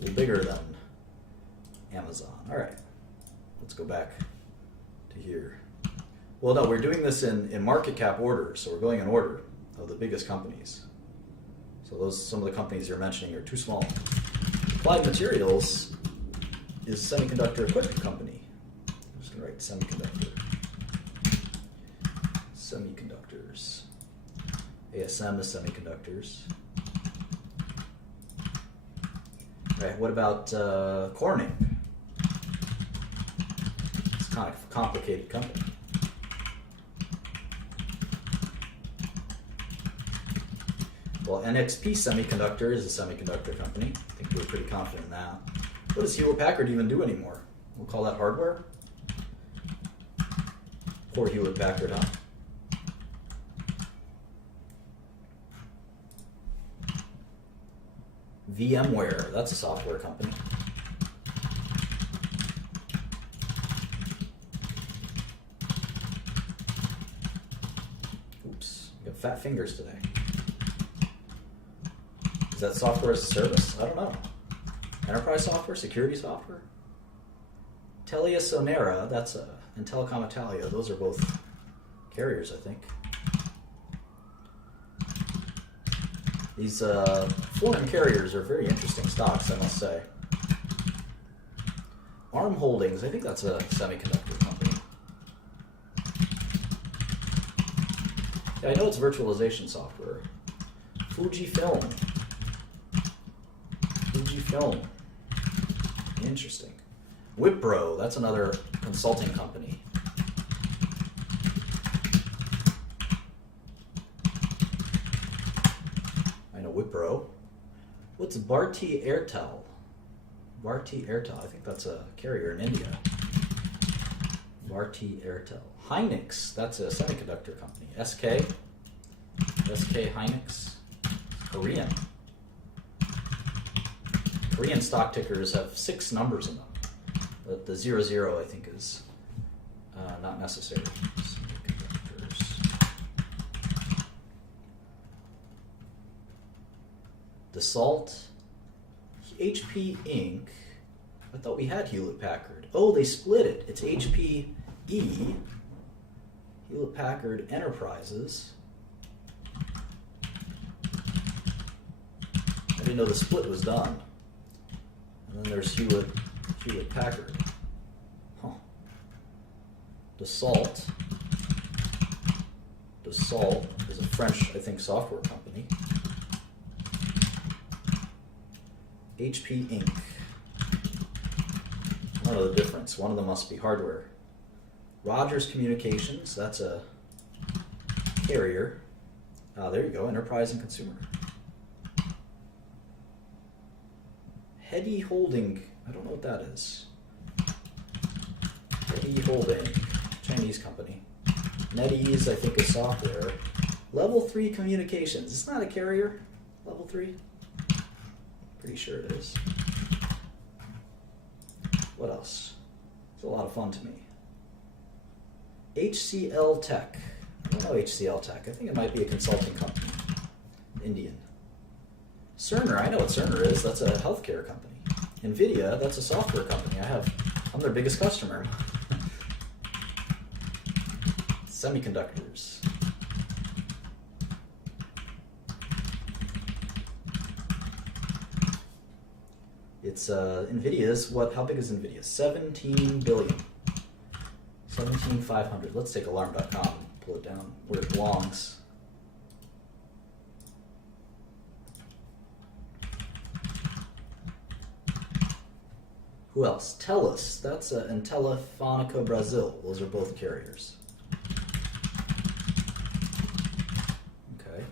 little bigger than Amazon. All right, let's go back to here. Well, no, we're doing this in market cap order, so we're going in order of the biggest companies. So some of the companies you're mentioning are too small. Applied Materials is a semiconductor equipment company. I'm just going to write semiconductor. Semiconductors. ASM is semiconductors. Right, what about Corning? It's kind of a complicated company. Well, NXP Semiconductor is a semiconductor company. I think we're pretty confident in that. What does Hewlett-Packard even do anymore? We'll call that hardware? Poor Hewlett-Packard, huh? VMware, that's a software company. Oops, I got fat fingers today. Is that software as a service? I don't know. Enterprise software, security software? Telia Sonera, that's and Telecom Italia, those are both carriers, I think. These foreign carriers are very interesting stocks, I must say. ARM Holdings, I think that's a semiconductor company. Yeah, I know it's virtualization software. Fujifilm. Fujifilm. Interesting. Wipro, that's another consulting company. I know Wipro. What's Bharti Airtel? Bharti Airtel, I think that's a carrier in India. RT Airtel. Hynix, that's a semiconductor company. SK Hynix, Korean. Korean stock tickers have 6 numbers in them. But the 00 I think is not necessary. Semiconductors. Dassault, HP Inc. I thought we had Hewlett Packard. Oh, they split it. It's HPE, Hewlett Packard Enterprises. I didn't know the split was done. And then there's Hewlett Packard. Huh. Dassault is a French, I think, software company. HP Inc. I don't know the difference. One of them must be hardware. Rogers Communications, that's a carrier. There you go, enterprise and consumer. Heady Holding, I don't know what that is. Heady Holding, Chinese company. NetEase, I think, is software. Level 3 Communications, isn't that a carrier? Level 3? Pretty sure it is. What else? It's a lot of fun to me. HCL Tech. I don't know HCL Tech. I think it might be a consulting company. Indian. Cerner, I know what Cerner is. That's a healthcare company. NVIDIA, that's a software company. I'm their biggest customer. Semiconductors. It's NVIDIA's, how big is NVIDIA? 17 billion. 17,500. Let's take alarm.com and pull it down where it belongs. Who else? TELUS. That's and Telefónica Brazil. Those are both carriers. Okay.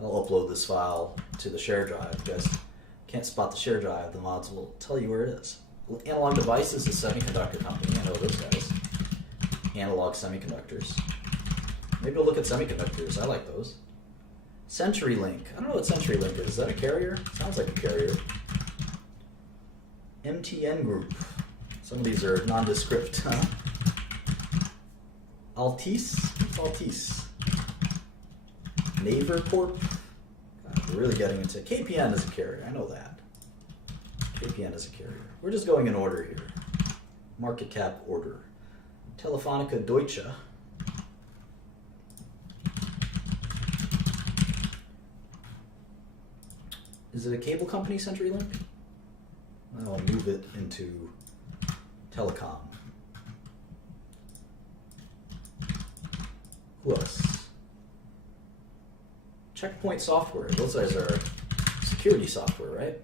I'll upload this file to the share drive. You guys can't spot the share drive. The mods will tell you where it is. Analog Devices is a semiconductor company. I know those guys. Analog Semiconductors. Maybe we'll look at semiconductors. I like those. CenturyLink. I don't know what CenturyLink is. Is that a carrier? Sounds like a carrier. MTN Group. Some of these are nondescript. Huh? Altice? What's Altice? Naver Corp? God, we're really getting into... KPN is a carrier. I know that. KPN is a carrier. We're just going in order here. Market cap order. Telefonica Deutsche. Is it a cable company, CenturyLink? I'll move it into telecom. Who else? Checkpoint Software. Those guys are security software, right?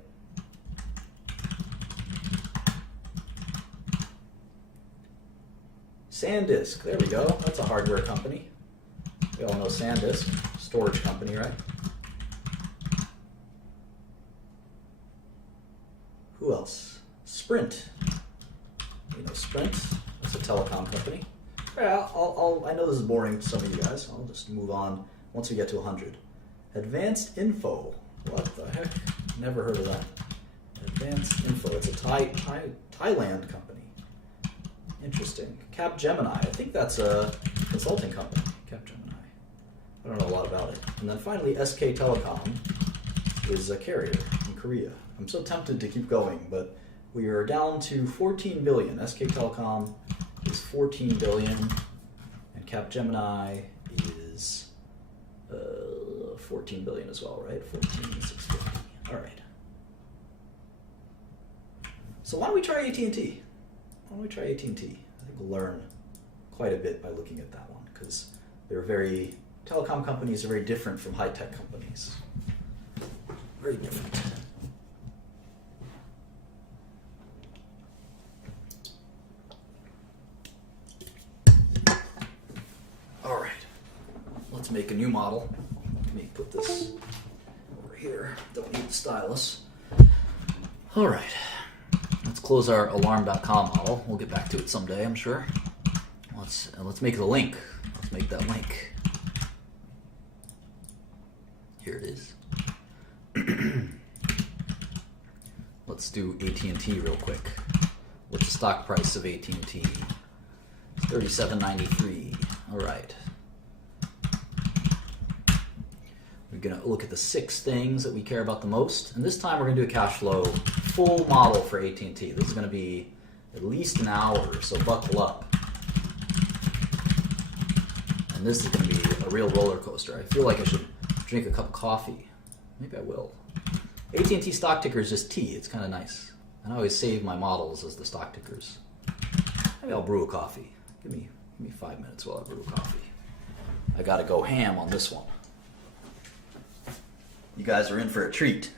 SanDisk. There we go. That's a hardware company. We all know SanDisk. Storage company, right? Who else? Sprint. You know Sprint? That's a telecom company. Yeah, I know this is boring to some of you guys. I'll just move on once we get to 100. Advanced Info. What the heck? Never heard of that. Advanced Info. It's a Thailand company. Interesting. Capgemini. I think that's a consulting company. Capgemini. I don't know a lot about it. And then finally, SK Telecom is a carrier in Korea. I'm so tempted to keep going, but we are down to 14 billion. SK Telecom is 14 billion, and Capgemini is 14 billion as well, right? 14,650. All right. So why don't we try AT&T? Why don't we try AT&T? I think we'll learn quite a bit by looking at that one, because telecom companies are very different from high-tech companies. Very different. All right, let's make a new model. Let me put this over here. Don't need the stylus. All right, let's close our alarm.com model. We'll get back to it someday, I'm sure. let's make the link. Let's make that link. Here it is. Let's do AT&T real quick. What's the stock price of AT&T? It's $37.93. All right. We're going to look at the 6 things that we care about the most. And this time we're going to do a cash flow full model for AT&T. This is going to be at least an hour, so buckle up. And this is going to be a real roller coaster. I feel like I should drink a cup of coffee. Maybe I will. AT&T stock ticker is just T. It's kind of nice. And I always save my models as the stock tickers. Maybe I'll brew a coffee. Give me 5 minutes while I brew a coffee. I got to go ham on this one. You guys are in for a treat.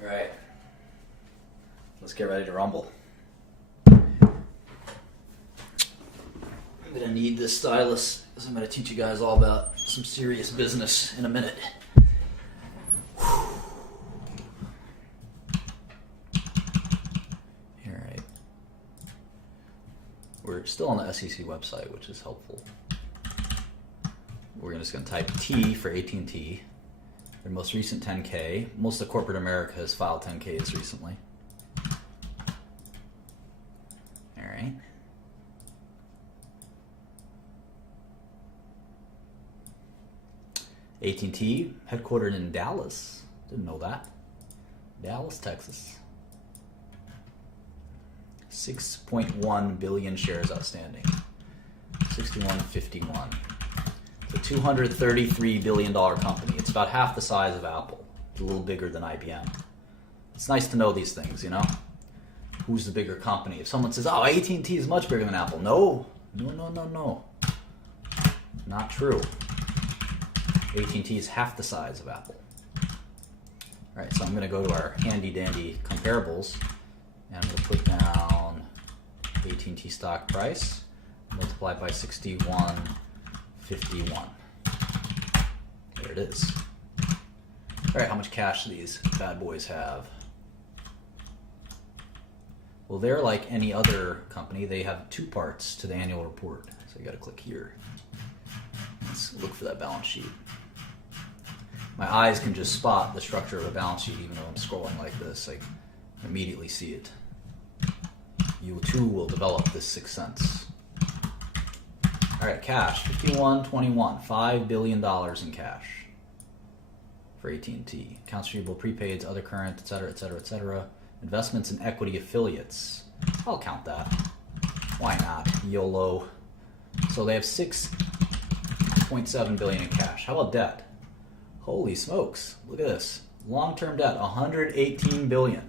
All right, let's get ready to rumble. I'm gonna need this stylus because I'm gonna teach you guys all about some serious business in a minute. All right, we're still on the SEC website, which is helpful. We're just gonna type T for AT&T. Their most recent 10K. Most of corporate America has filed 10Ks recently. All right. AT&T, headquartered in Dallas. Didn't know that. Dallas, Texas. 6.1 billion shares outstanding. 61.51. It's a $233 billion company. It's about half the size of Apple. It's a little bigger than IBM. It's nice to know these things, you know? Who's the bigger company? If someone says, oh, AT&T is much bigger than Apple. No. Not true. AT&T is half the size of Apple. All right, so I'm going to go to our handy-dandy comparables, and I'm going to put down AT&T stock price, multiplied by 61.51. There it is. All right, how much cash do these bad boys have? Well, they're like any other company. They have 2 parts to the annual report. So you got to click here. Let's look for that balance sheet. My eyes can just spot the structure of a balance sheet even though I'm scrolling like this. I immediately see it. You too will develop this sixth sense. All right, cash, 51.21, $5 billion in cash for AT&T. Accounts receivable, prepaids, other current, et cetera, et cetera, et cetera. Investments in equity affiliates. I'll count that. Why not? YOLO. So they have $6.7 billion in cash. How about debt? Holy smokes. Look at this. Long-term debt, $118 billion.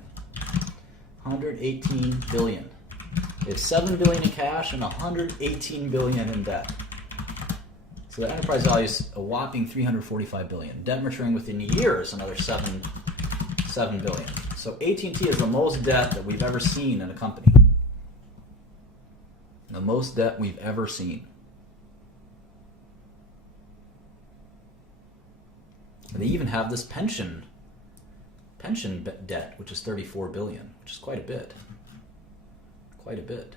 $118 billion. They have $7 billion in cash and $118 billion in debt. So the enterprise value is a whopping $345 billion. Debt maturing within a year is another $7 billion. So AT&T is the most debt that we've ever seen in a company. The most debt we've ever seen. And they even have this pension debt, which is $34 billion, which is quite a bit. Quite a bit.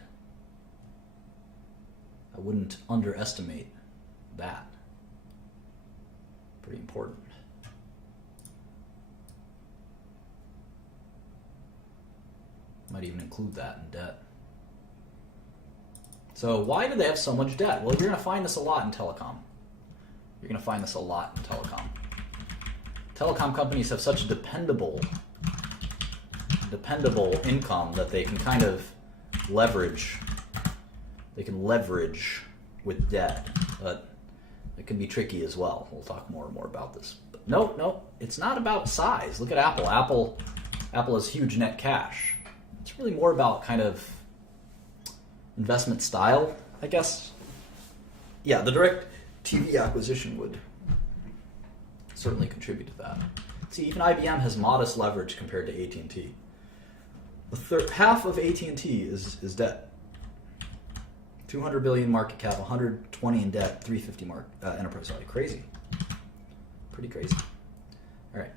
I wouldn't underestimate that. Pretty important. Might even include that in debt. So why do they have so much debt? Well, you're going to find this a lot in telecom. You're going to find this a lot in telecom. Telecom companies have such dependable income that they can kind of leverage. They can leverage with debt, but it can be tricky as well. We'll talk more and more about this. But no, it's not about size. Look at Apple. Apple has huge net cash. It's really more about kind of investment style, I guess. Yeah, the direct TV acquisition would certainly contribute to that. See, even IBM has modest leverage compared to AT&T. Half of AT&T is debt. 200 billion market cap, 120 in debt, 350 enterprise value. Crazy. Pretty crazy. All right.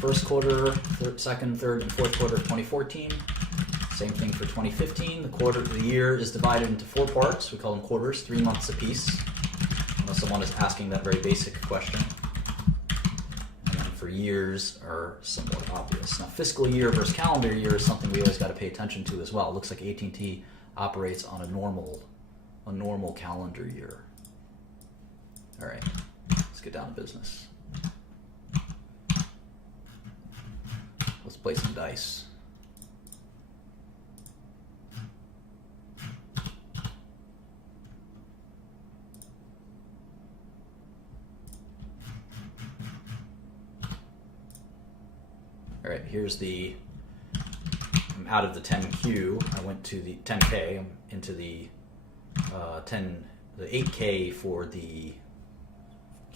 First quarter, second, third, and fourth quarter of 2014. Same thing for 2015. The year is divided into 4 parts. We call them quarters, 3 months apiece. Unless someone is asking that very basic question. And then for years are somewhat obvious. Now, fiscal year versus calendar year is something we always got to pay attention to as well. It looks like AT&T operates on a normal calendar year. All right, let's get down to business. Let's play some dice. All right, here's I'm out of the 10Q. I went to the 10K. I'm into the 8K for the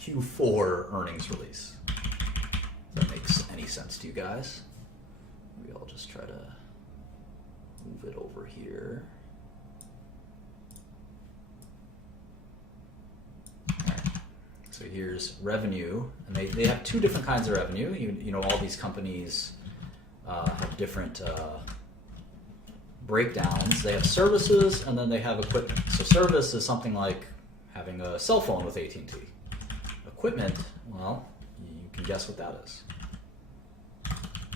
Q4 earnings release. If that makes any sense to you guys. Maybe I'll just try to move it over here. All right. So here's revenue, and they have 2 different kinds of revenue. You know, all these companies have different breakdowns. They have services, and then they have equipment. So service is something like having a cell phone with AT&T. Equipment, well, you can guess what that is.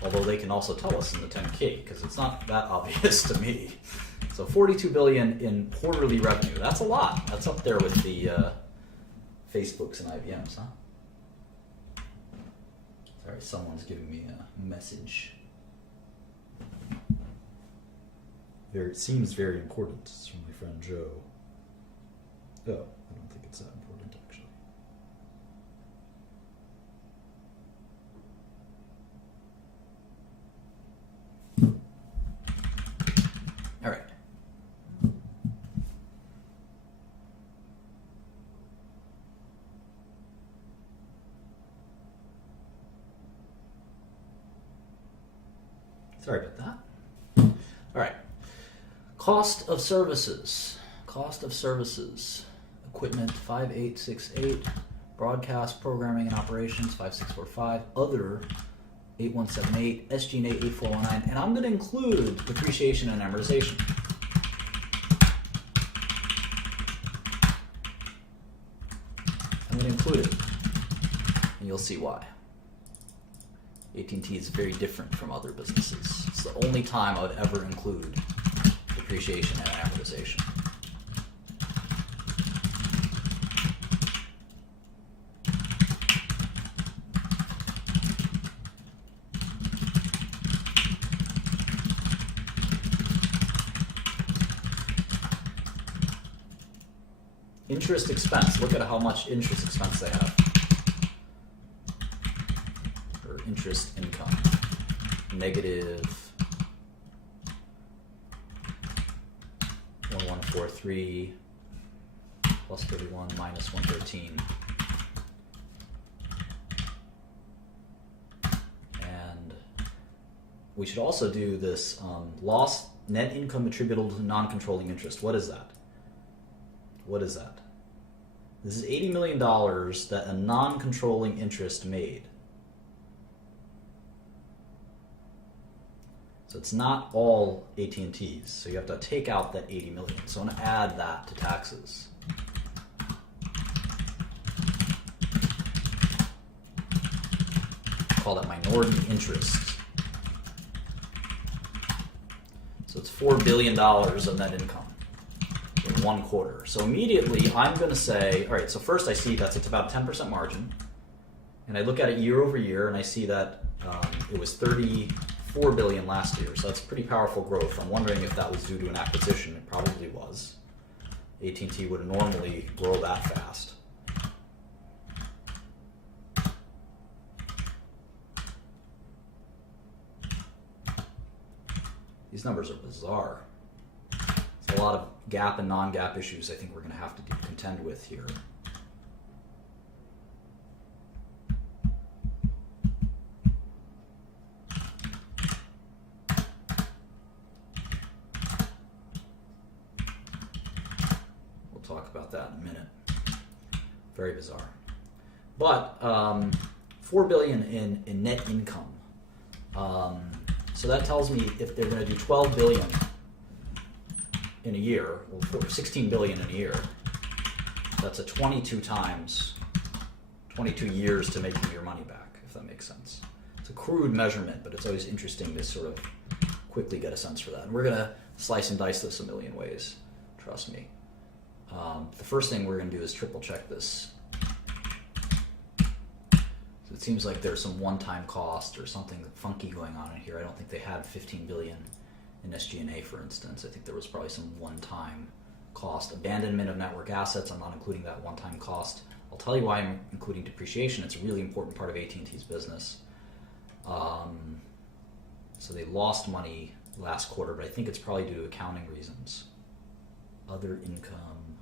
Although they can also tell us in the 10K, because it's not that obvious to me. So 42 billion in quarterly revenue. That's a lot. That's up there with the Facebooks and IBMs, huh? Sorry, someone's giving me a message. It seems very important. It's from my friend Joe. Oh, I don't think it's that important, actually. All right. Sorry about that. All right. Cost of services. Cost of services. Equipment 5868. Broadcast programming and operations 5645. Other 8178. SG&A 8419. And I'm going to include depreciation and amortization. I'm going to include it. And you'll see why. AT&T is very different from other businesses. It's the only time I would ever include depreciation and amortization. Interest expense. Look at how much interest expense they have. Or interest income. Negative 1143 plus 31 minus 113. And we should also do this loss net income attributable to non-controlling interest. What is that? What is that? This is $80 million that a non-controlling interest made. So it's not all AT&T's. So you have to take out that 80 million. So I'm going to add that to taxes. Call that minority interest. So it's $4 billion of net income in 1 quarter. So immediately I'm going to say, all right, so first I see that's it's about 10% margin. And I look at it year over year and I see that it was 34 billion last year. So that's pretty powerful growth. I'm wondering if that was due to an acquisition. It probably was. AT&T would normally grow that fast. These numbers are bizarre. There's a lot of GAAP and non-GAAP issues I think we're going to have to contend with here. We'll talk about that in a minute. Very bizarre. But $4 billion in net income. So that tells me if they're going to do 12 billion in a year, or 16 billion in a year, that's a 22 years to making your money back, if that makes sense. It's a crude measurement, but it's always interesting to sort of quickly get a sense for that. And we're going to slice and dice this a million ways, trust me. The first thing we're going to do is triple check this. It seems like there's some one-time cost or something funky going on in here. I don't think they had 15 billion in SG&A, for instance. I think there was probably some one-time cost. Abandonment of network assets, I'm not including that one-time cost. I'll tell you why I'm including depreciation. It's a really important part of AT&T's business. So they lost money last quarter, but I think it's probably due to accounting reasons. Other income.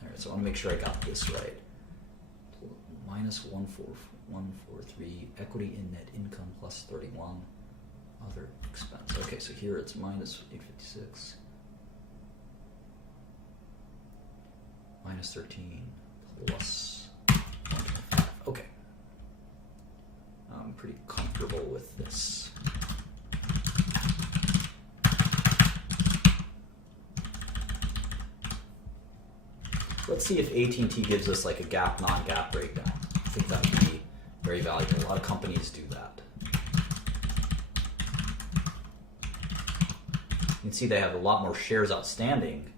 All right, so I want to make sure I got this right. Minus 143, equity in net income plus 31, other expense. Okay, so here it's minus 856, minus 13, plus 125. Okay. I'm pretty comfortable with this. Let's see if AT&T gives us like a GAAP, non-GAAP breakdown. I think that would be very valuable. A lot of companies do that. You can see they have a lot more shares outstanding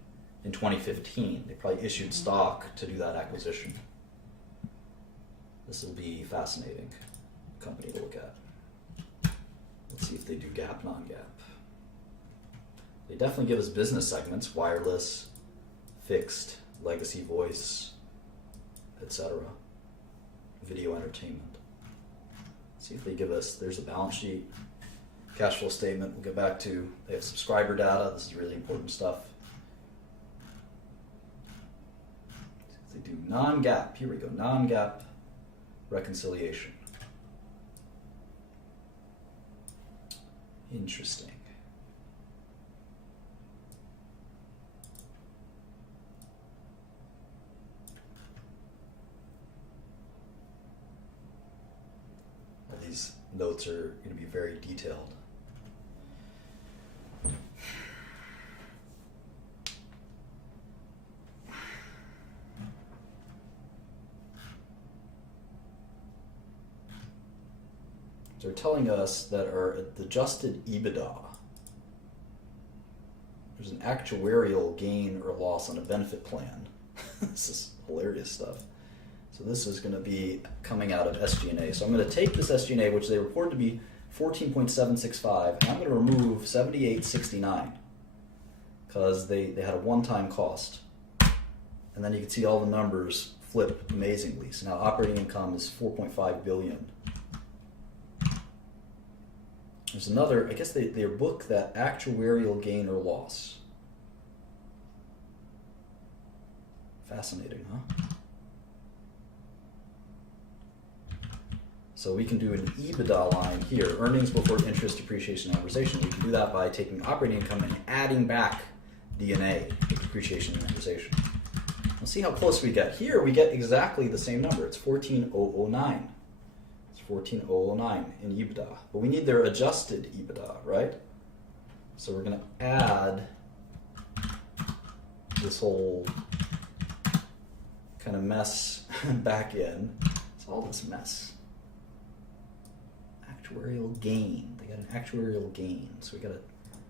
in 2015. They probably issued stock to do that acquisition. This will be fascinating company to look at. Let's see if they do GAAP, non-GAAP. They definitely give us business segments, wireless, fixed, legacy voice, etc. Video entertainment. See if they give us, there's a balance sheet, cash flow statement we'll get back to. They have subscriber data. This is really important stuff. See if they do non-GAAP. Here we go, non-GAAP reconciliation. Interesting. These notes are going to be very detailed. So they're telling us that our adjusted EBITDA, there's an actuarial gain or loss on a benefit plan. This is hilarious stuff. So this is going to be coming out of SG&A. So I'm going to take this SG&A, which they reported to be 14.765, and I'm going to remove 78.69 because they had a one-time cost. And then you can see all the numbers flip amazingly. So now operating income is 4.5 billion. There's another, I guess they book that actuarial gain or loss. Fascinating, huh? So we can do an EBITDA line here, earnings before interest, depreciation, and amortization. We can do that by taking operating income and adding back D&A, depreciation and amortization. Let's see how close we get. Here we get exactly the same number. It's 14,009. It's 14,009 in EBITDA. But we need their adjusted EBITDA, right? So we're going to add this whole kind of mess back in. It's all this mess. Actuarial gain. They got an actuarial gain. So we got to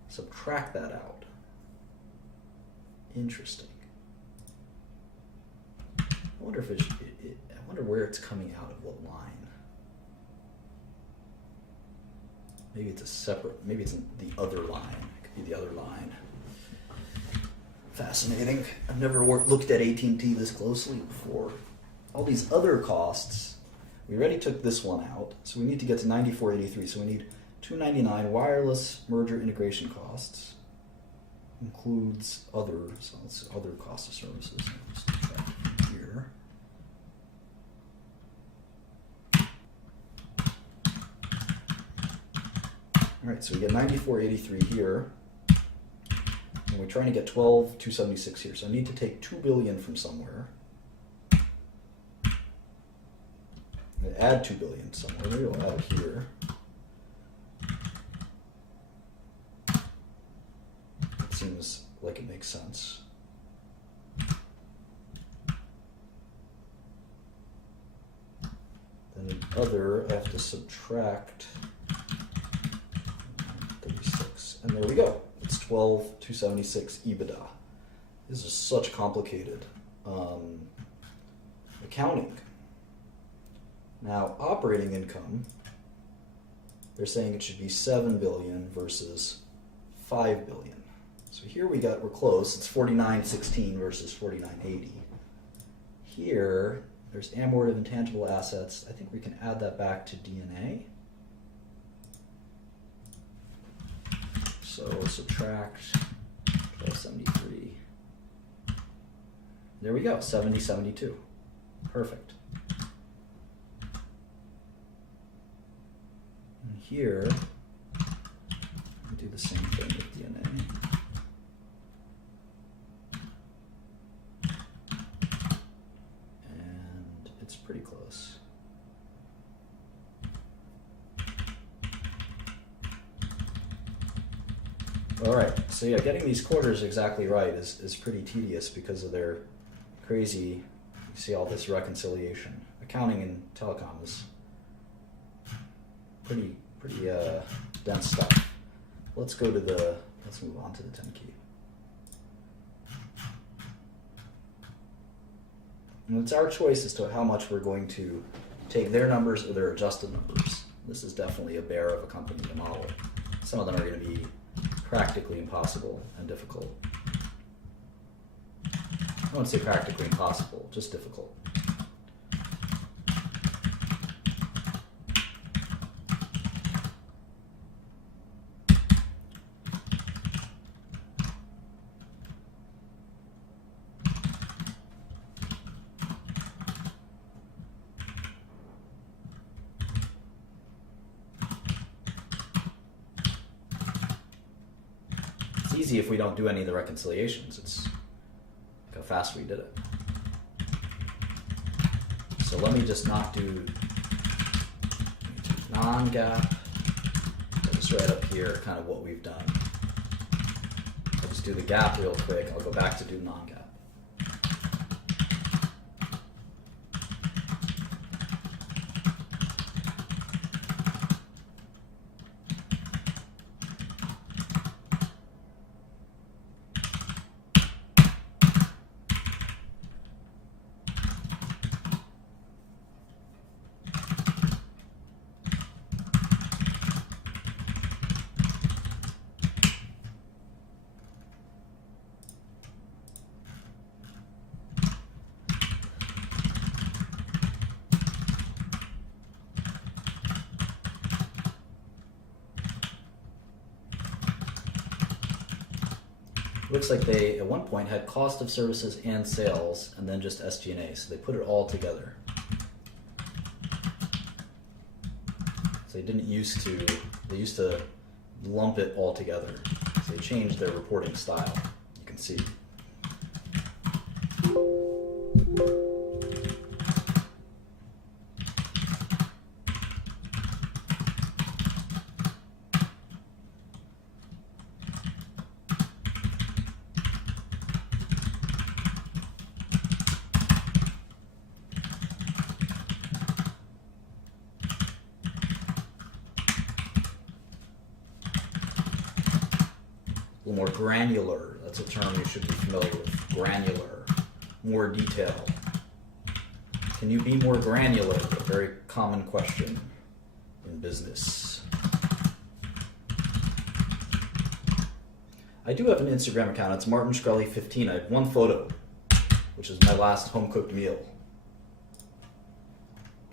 subtract that out. Interesting. I wonder if I wonder where it's coming out of what line. Maybe it's a separate. Maybe it's in the other line. It could be the other line. Fascinating. I've never looked at AT&T this closely before. All these other costs. We already took this one out, so we need to get to 9483. So we need 299 wireless merger integration costs. Includes other, so it's other cost of services. Just subtract from here. All right, so we get 9483 here, and we're trying to get 12,276 here. So I need to take 2 billion from somewhere. And add 2 billion somewhere. Maybe we'll add it here. Seems like it makes sense. Then the other, I have to subtract 36. And there we go. It's 12,276 EBITDA. This is such complicated accounting. Now, operating income, they're saying it should be 7 billion versus 5 billion. So here we're close. It's 4916 versus 4980. Here, there's amort of intangible assets. I think we can add that back to D&A. So subtract 1273. There we go, 7072. Perfect. And here, we do the same thing with D&A. Pretty close. All right, so yeah, getting these quarters exactly right is pretty tedious because of their crazy, you see all this reconciliation. Accounting in telecom is pretty dense stuff. Let's move on to the 10 key. And it's our choice as to how much we're going to take their numbers or their adjusted numbers. This is definitely a bear of a company to model. Some of them are going to be practically impossible and difficult. I won't say practically impossible, just difficult. Easy if we don't do any of the reconciliations. It's like how fast we did it. So let me just not do non-GAAP. I'll just write up here kind of what we've done. I'll just do the GAAP real quick. I'll go back to do non-GAAP. looks like they, at one point, had cost of services and sales, and then just SG&A. So they put it all together. So they used to lump it all together. So they changed their reporting style, you can see. More granular, that's a term you should be familiar with. Granular, more detail. Can you be more granular? A very common question in business. I do have an Instagram account, it's Martin Shkreli 15. I have one photo, which is my last home cooked meal.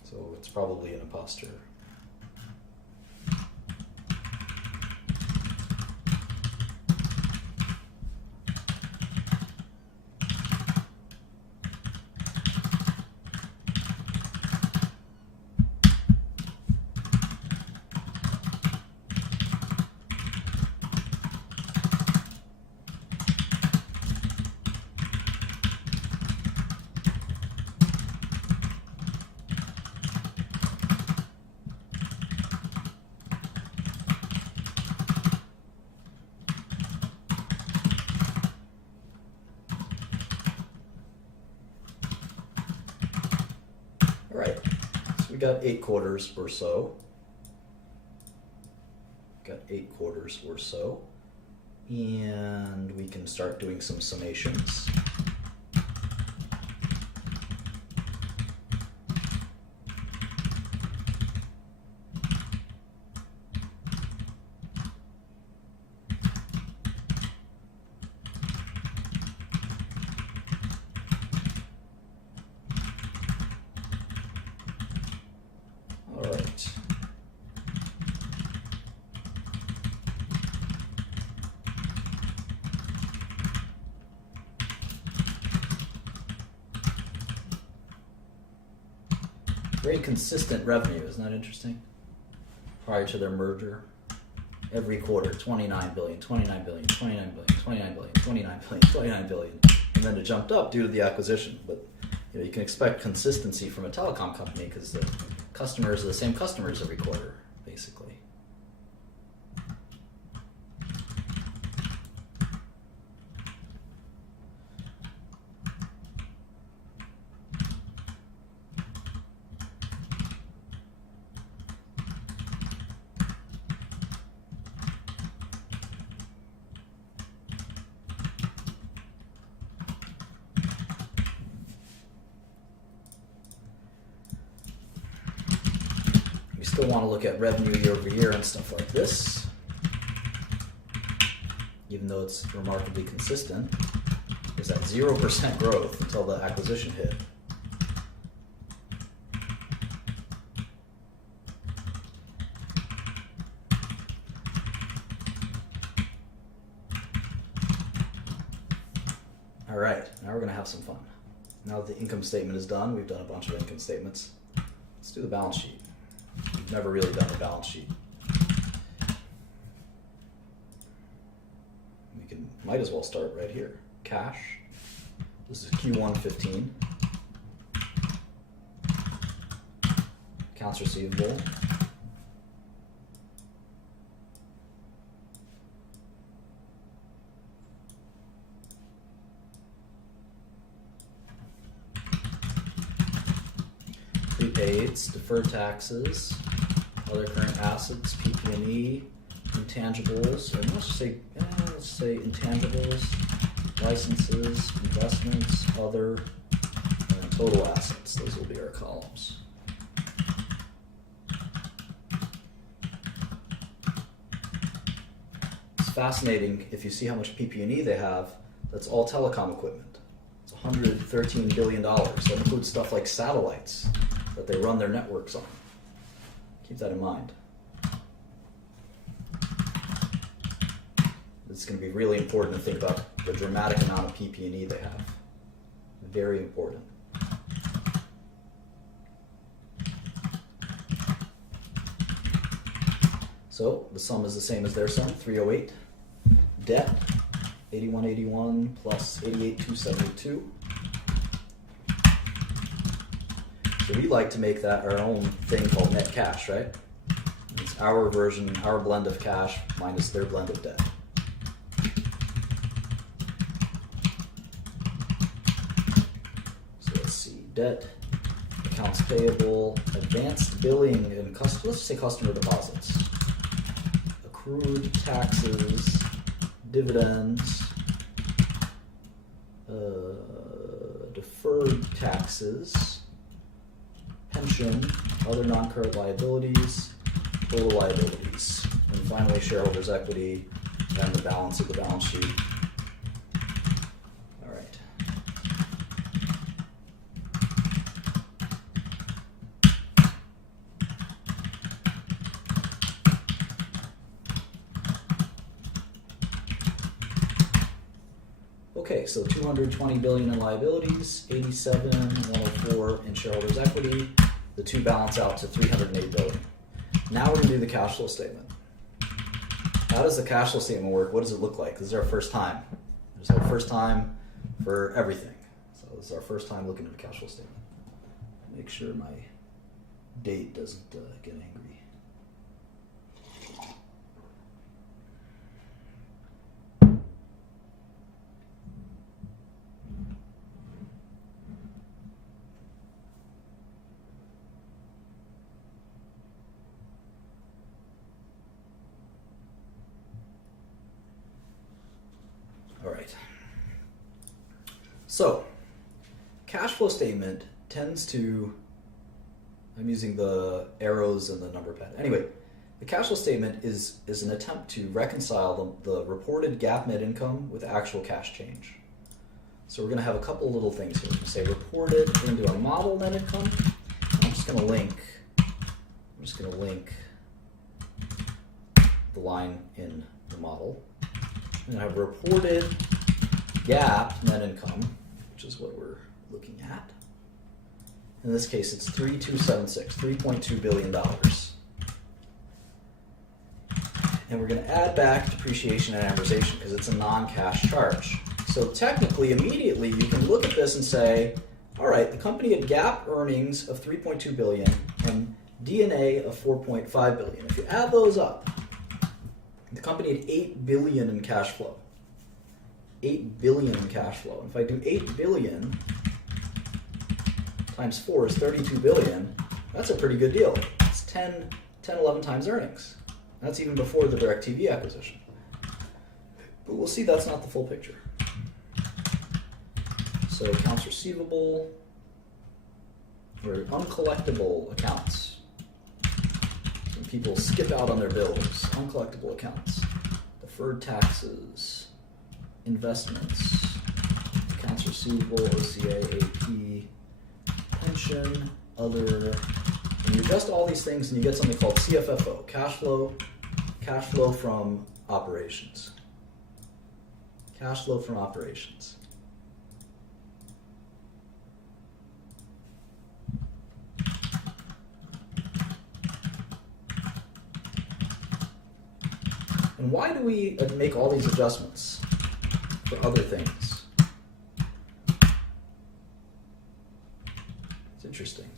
So it's probably an imposter. Right, so we got 8 quarters or so. And we can start doing some summations. Very consistent revenue, isn't that interesting? Prior to their merger, every quarter, 29 billion, 29 billion, 29 billion, 29 billion, 29 billion, 29 billion, and then it jumped up due to the acquisition. But you can expect consistency from a telecom company because the customers are the same customers every quarter, basically. Still want to look at revenue year over year and stuff like this, even though it's remarkably consistent. There's that 0% growth until the acquisition hit. All right, now we're going to have some fun. Now that the income statement is done, we've done a bunch of income statements. Let's do the balance sheet. We've never really done a balance sheet. Might as well start right here. Cash. This is Q1 15. Accounts receivable. Prepaids, deferred taxes, other current assets, PP&E, intangibles, or let's say intangibles, licenses, investments, other, and total assets. Those will be our columns. It's fascinating if you see how much PP&E they have. That's all telecom equipment. It's $113 billion. That includes stuff like satellites that they run their networks on. Keep that in mind. It's going to be really important to think about the dramatic amount of PP&E they have. Very important. So the sum is the same as their sum, 308. Debt, 8181 plus 88272. So we like to make that our own thing called net cash, right? It's our version, our blend of cash minus their blend of debt. So let's see, debt, accounts payable, advanced billing, and let's say customer deposits, accrued taxes, dividends, deferred taxes, pension, other non-current liabilities, total liabilities, and finally shareholders' equity and the balance of the balance sheet. All right. Okay, so 220 billion in liabilities, 87,104 in shareholders' equity. The two balance out to 308 billion. Now we're going to do the cash flow statement. How does the cash flow statement work? What does it look like? This is our first time. This is our first time for everything. So this is our first time looking at the cash flow statement. Make sure my date doesn't get angry. All right. So, cash flow statement tends to, I'm using the arrows and the number pad. Anyway, the cash flow statement is an attempt to reconcile the reported GAAP net income with actual cash change. So we're going to have a couple little things here. We're going to say reported into our model net income. I'm just going to link the line in the model. And I have reported GAAP net income, which is what we're looking at. In this case, it's 3276, $3.2 billion. And we're going to add back depreciation and amortization because it's a non-cash charge. So technically, immediately, you can look at this and say, all right, the company had GAAP earnings of 3.2 billion and D&A of 4.5 billion. If you add those up, the company had 8 billion in cash flow. 8 billion in cash flow. And if I do 8 billion times 4 is 32 billion, that's a pretty good deal. It's 10, 11 times earnings. That's even before the DirecTV acquisition. But we'll see that's not the full picture. So accounts receivable, or uncollectible accounts. Some people skip out on their bills. Uncollectible accounts. Deferred taxes, investments, accounts receivable, OCA, AP, pension, other. And you adjust all these things and you get something called CFFO, cash flow from operations. Cash flow from operations. And why do we make all these adjustments for other things? It's interesting.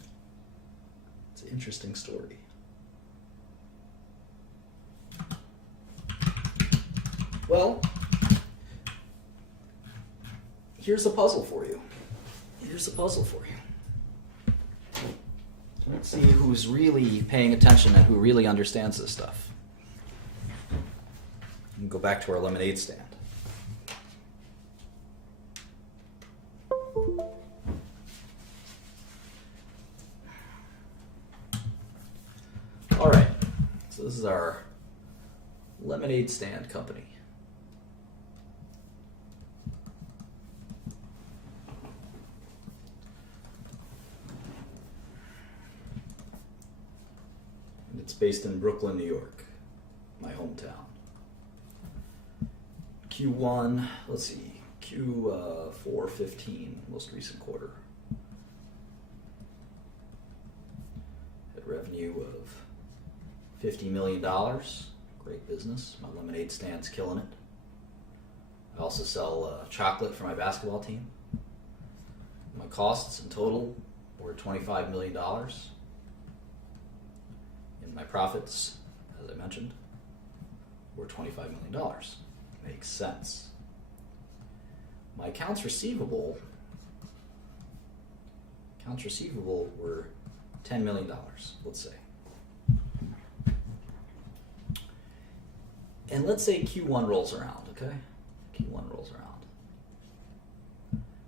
It's an interesting story. Well, here's a puzzle for you. Let's see who's really paying attention and who really understands this stuff. And go back to our lemonade stand. All right, so this is our lemonade stand company. And it's based in Brooklyn, New York, my hometown. Q1, let's see, Q4 15, most recent quarter. Had revenue of $50 million. Great business. My lemonade stand's killing it. I also sell chocolate for my basketball team. My costs in total were $25 million. And my profits, as I mentioned, were $25 million. Makes sense. My accounts receivable were $10 million, let's say. And let's say Q1 rolls around, okay? Q1 rolls around.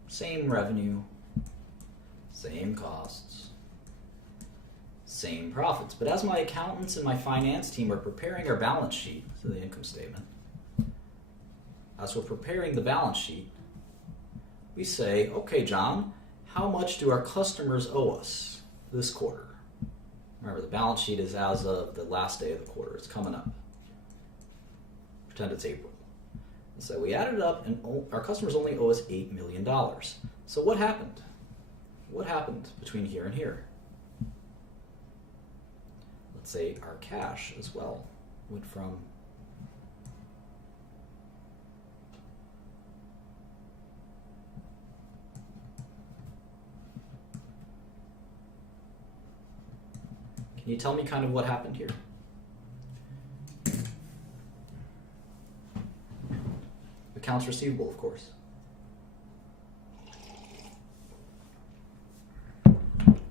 Same revenue, same costs, same profits. But as my accountants and my finance team are preparing our balance sheet, so the income statement, as we're preparing the balance sheet, we say, okay, John, how much do our customers owe us this quarter? Remember, the balance sheet is as of the last day of the quarter. It's coming up. Pretend it's April. And so we added it up, and our customers only owe us $8 million. So what happened? What happened between here and here? Let's say our cash as well went from Can you tell me kind of what happened here? Accounts receivable, of course.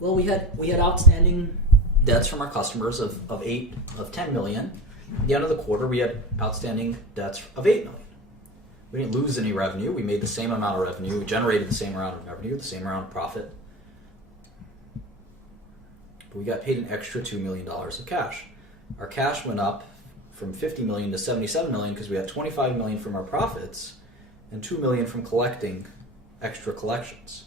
Well, we had outstanding debts from our customers of 10 million. At the end of the quarter, we had outstanding debts of 8 million. We didn't lose any revenue. We made the same amount of revenue. We generated the same amount of revenue, the same amount of profit. But we got paid an extra $2 million of cash. Our cash went up from 50 million to 77 million because we had 25 million from our profits and 2 million from collecting extra collections.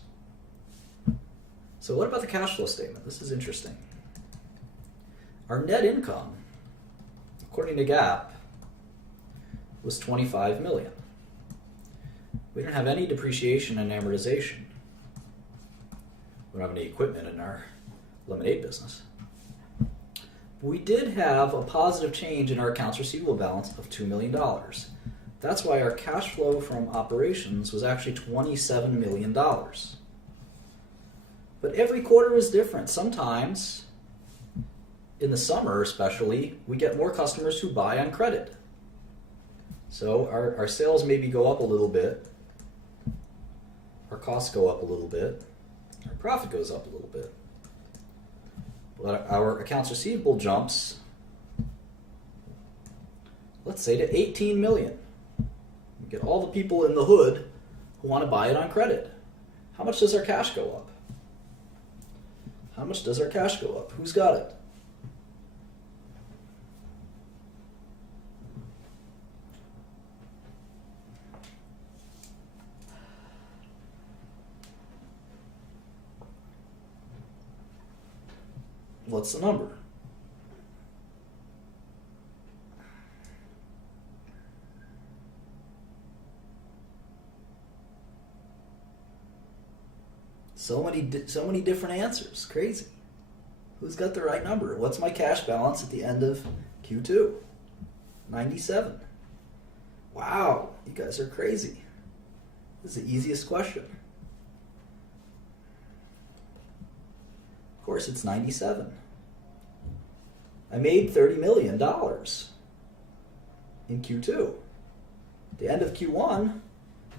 So what about the cash flow statement? This is interesting. Our net income, according to GAAP, was 25 million. We didn't have any depreciation and amortization. We don't have any equipment in our lemonade business. We did have a positive change in our accounts receivable balance of $2 million. That's why our cash flow from operations was actually $27 million. But every quarter is different. Sometimes, in the summer especially, we get more customers who buy on credit. So our sales maybe go up a little bit, our costs go up a little bit, our profit goes up a little bit. But our accounts receivable jumps, let's say, to 18 million. We get all the people in the hood who want to buy it on credit. How much does our cash go up? How much does our cash go up? Who's got it? What's the number? So many different answers. Crazy. Who's got the right number? What's my cash balance at the end of Q2? 97. Wow, you guys are crazy. This is the easiest question. Of course, it's 97. I made $30 million in Q2. At the end of Q1,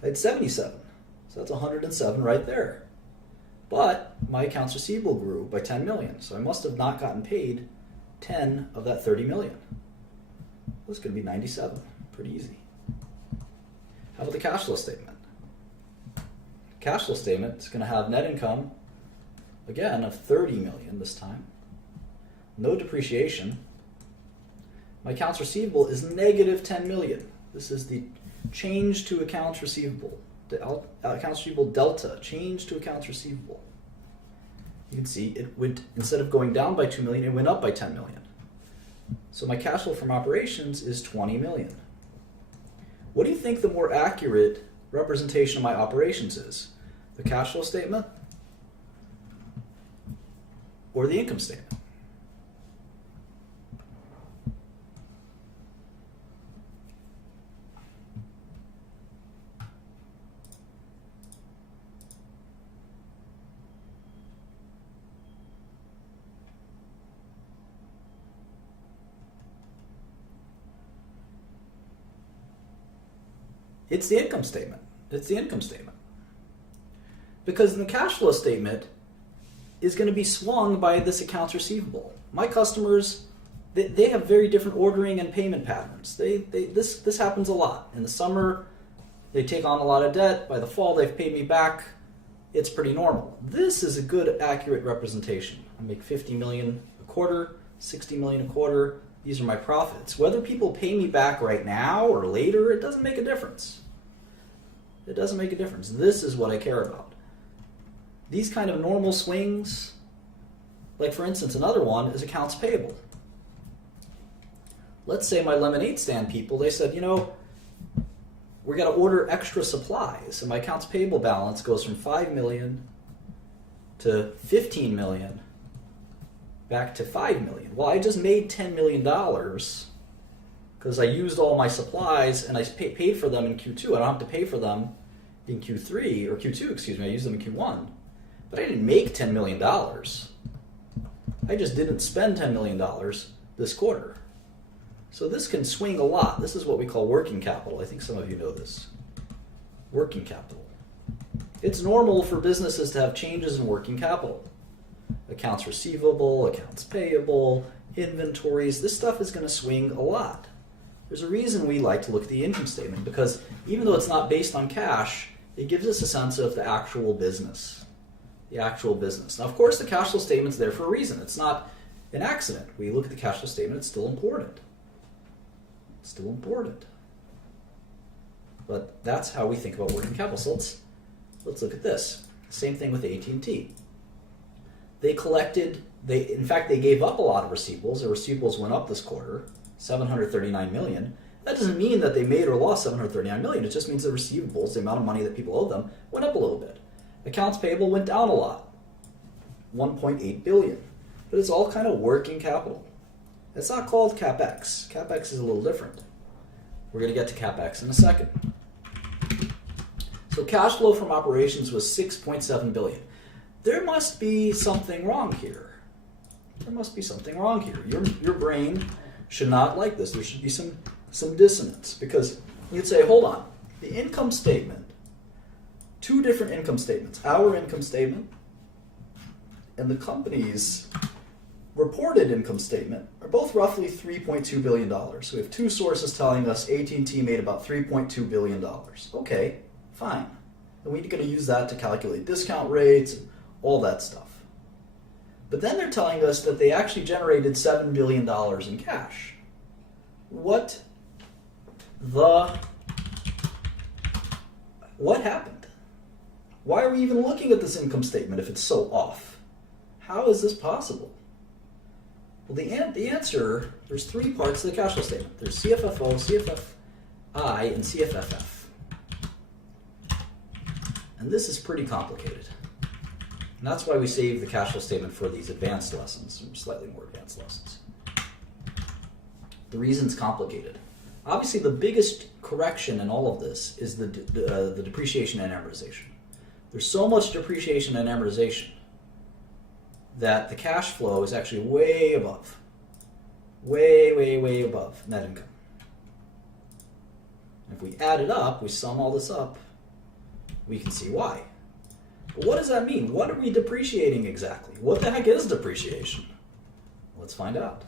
I had 77. So that's 107 right there. But my accounts receivable grew by 10 million. So I must have not gotten paid 10 of that 30 million. That's going to be 97. Pretty easy. How about the cash flow statement? Cash flow statement is going to have net income, again, of 30 million this time. No depreciation. My accounts receivable is negative 10 million. This is the change to accounts receivable. The accounts receivable delta, change to accounts receivable. You can see it went, instead of going down by 2 million, it went up by 10 million. So my cash flow from operations is 20 million. What do you think the more accurate representation of my operations is? The cash flow statement or the income statement? It's the income statement. It's the income statement. Because the cash flow statement is going to be swung by this accounts receivable. My customers, they have very different ordering and payment patterns. This happens a lot. In the summer, they take on a lot of debt. By the fall, they've paid me back. It's pretty normal. This is a good, accurate representation. I make $50 million a quarter, $60 million a quarter. These are my profits. Whether people pay me back right now or later, it doesn't make a difference. It doesn't make a difference. This is what I care about. These kind of normal swings, like for instance, another one is accounts payable. Let's say my lemonade stand people, they said, we're going to order extra supplies, and my accounts payable balance goes from $5 million to $15 million back to $5 million. Well, I just made $10 million because I used all my supplies and I paid for them in Q2. I don't have to pay for them in Q3 or Q2, excuse me. I used them in Q1. But I didn't make $10 million. I just didn't spend $10 million this quarter. So this can swing a lot. This is what we call working capital. I think some of you know this. Working capital. It's normal for businesses to have changes in working capital. Accounts receivable, accounts payable, inventories. This stuff is going to swing a lot. There's a reason we like to look at the income statement, because even though it's not based on cash, it gives us a sense of the actual business. The actual business. Now, of course, the cash flow statement's there for a reason. It's not an accident. We look at the cash flow statement, it's still important. It's still important. But that's how we think about working capital. So let's look at this. Same thing with AT&T. They gave up a lot of receivables. The receivables went up this quarter, $739 million. That doesn't mean that they made or lost $739 million. It just means the receivables, the amount of money that people owe them, went up a little bit. Accounts payable went down a lot, $1.8 billion. But it's all kind of working capital. It's not called CapEx. CapEx is a little different. We're going to get to CapEx in a second. So cash flow from operations was $6.7 billion. There must be something wrong here. There must be something wrong here. Your brain should not like this. There should be some dissonance, because you'd say, hold on, the income statement, two different income statements, our income statement and the company's reported income statement are both roughly $3.2 billion. So we have two sources telling us AT&T made about $3.2 billion. Okay, fine. And we're going to use that to calculate discount rates and all that stuff. But then they're telling us that they actually generated $7 billion in cash. What happened? Why are we even looking at this income statement if it's so off? How is this possible? Well, the answer, there's three parts to the cash flow statement. There's CFFO, CFFI, and CFFF. And this is pretty complicated. And that's why we save the cash flow statement for these advanced lessons, slightly more advanced lessons. The reason's complicated. Obviously, the biggest correction in all of this is the depreciation and amortization. There's so much depreciation and amortization that the cash flow is actually way above, way above net income. If we add it up, we sum all this up, we can see why. But what does that mean? What are we depreciating exactly? What the heck is depreciation? Let's find out.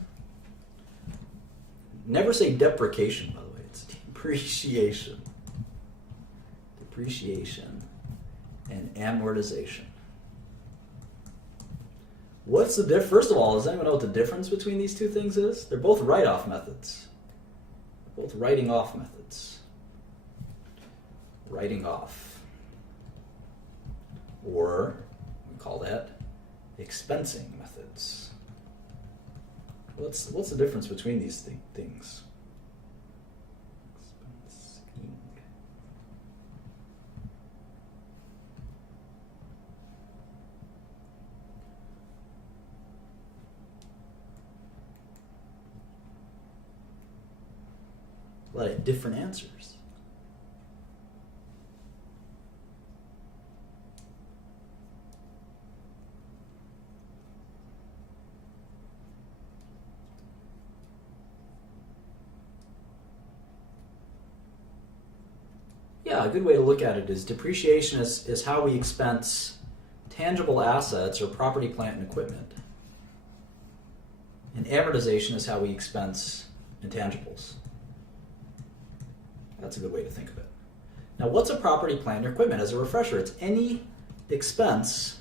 Never say depreciation, by the way. It's depreciation. Depreciation and amortization. What's the difference? First of all, does anyone know what the difference between these two things is? They're both write-off methods. They're both writing off methods. Writing off. Or we call that expensing methods. What's the difference between these things? Expensing. Glad I had different answers. Yeah, a good way to look at it is depreciation is how we expense tangible assets or property, plant, and equipment. And amortization is how we expense intangibles. That's a good way to think of it. Now, what's a property, plant, or equipment? As a refresher, it's any expense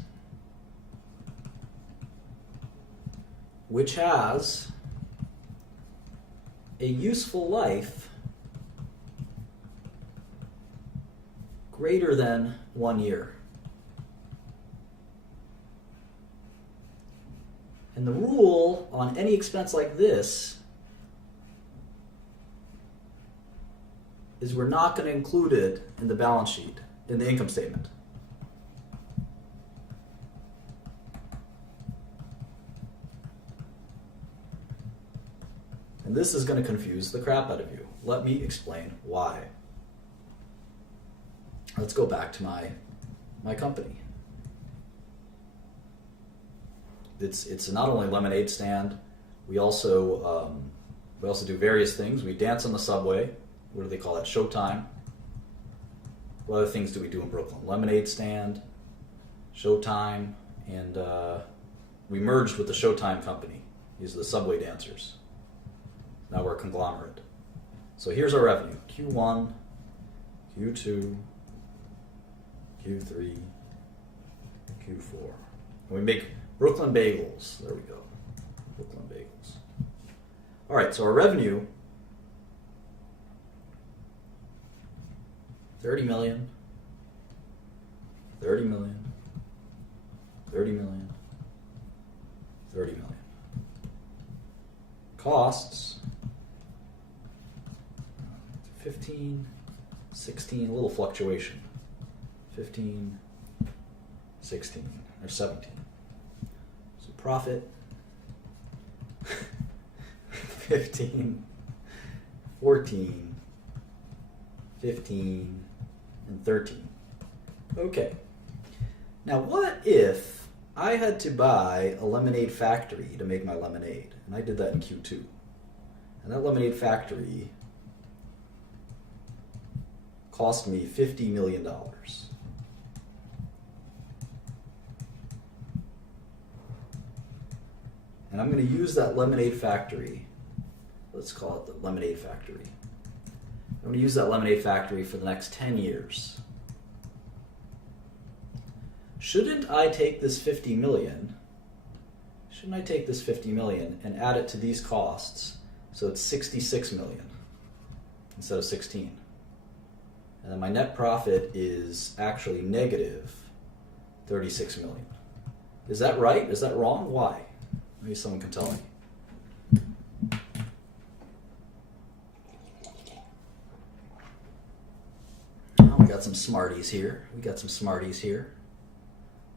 which has a useful life greater than 1 year. And the rule on any expense like this is we're not going to include it in the balance sheet, in the income statement. And this is going to confuse the crap out of you. Let me explain why. Let's go back to my company. It's not only a lemonade stand. We also do various things. We dance on the subway. What do they call that? Showtime. What other things do we do in Brooklyn? Lemonade stand, Showtime, and we merged with the Showtime company. These are the subway dancers. Now we're a conglomerate. So here's our revenue: Q1, Q2, Q3, Q4. And we make Brooklyn bagels. There we go. Brooklyn bagels. All right, so our revenue, 30 million, 30 million, 30 million, 30 million. Costs, 15, 16, a little fluctuation. 15, 16, or 17. So profit, 15, 14, 15, and 13. Okay. Now what if I had to buy a lemonade factory to make my lemonade? And I did that in Q2. And that lemonade factory cost me $50 million. And I'm going to use that lemonade factory. Let's call it the lemonade factory. I'm going to use that lemonade factory for the next 10 years. Shouldn't I take this 50 million? Shouldn't I take this 50 million and add it to these costs so it's 66 million instead of 16? And then my net profit is actually negative 36 million. Is that right? Is that wrong? Why? Maybe someone can tell me. Oh, we got some smarties here.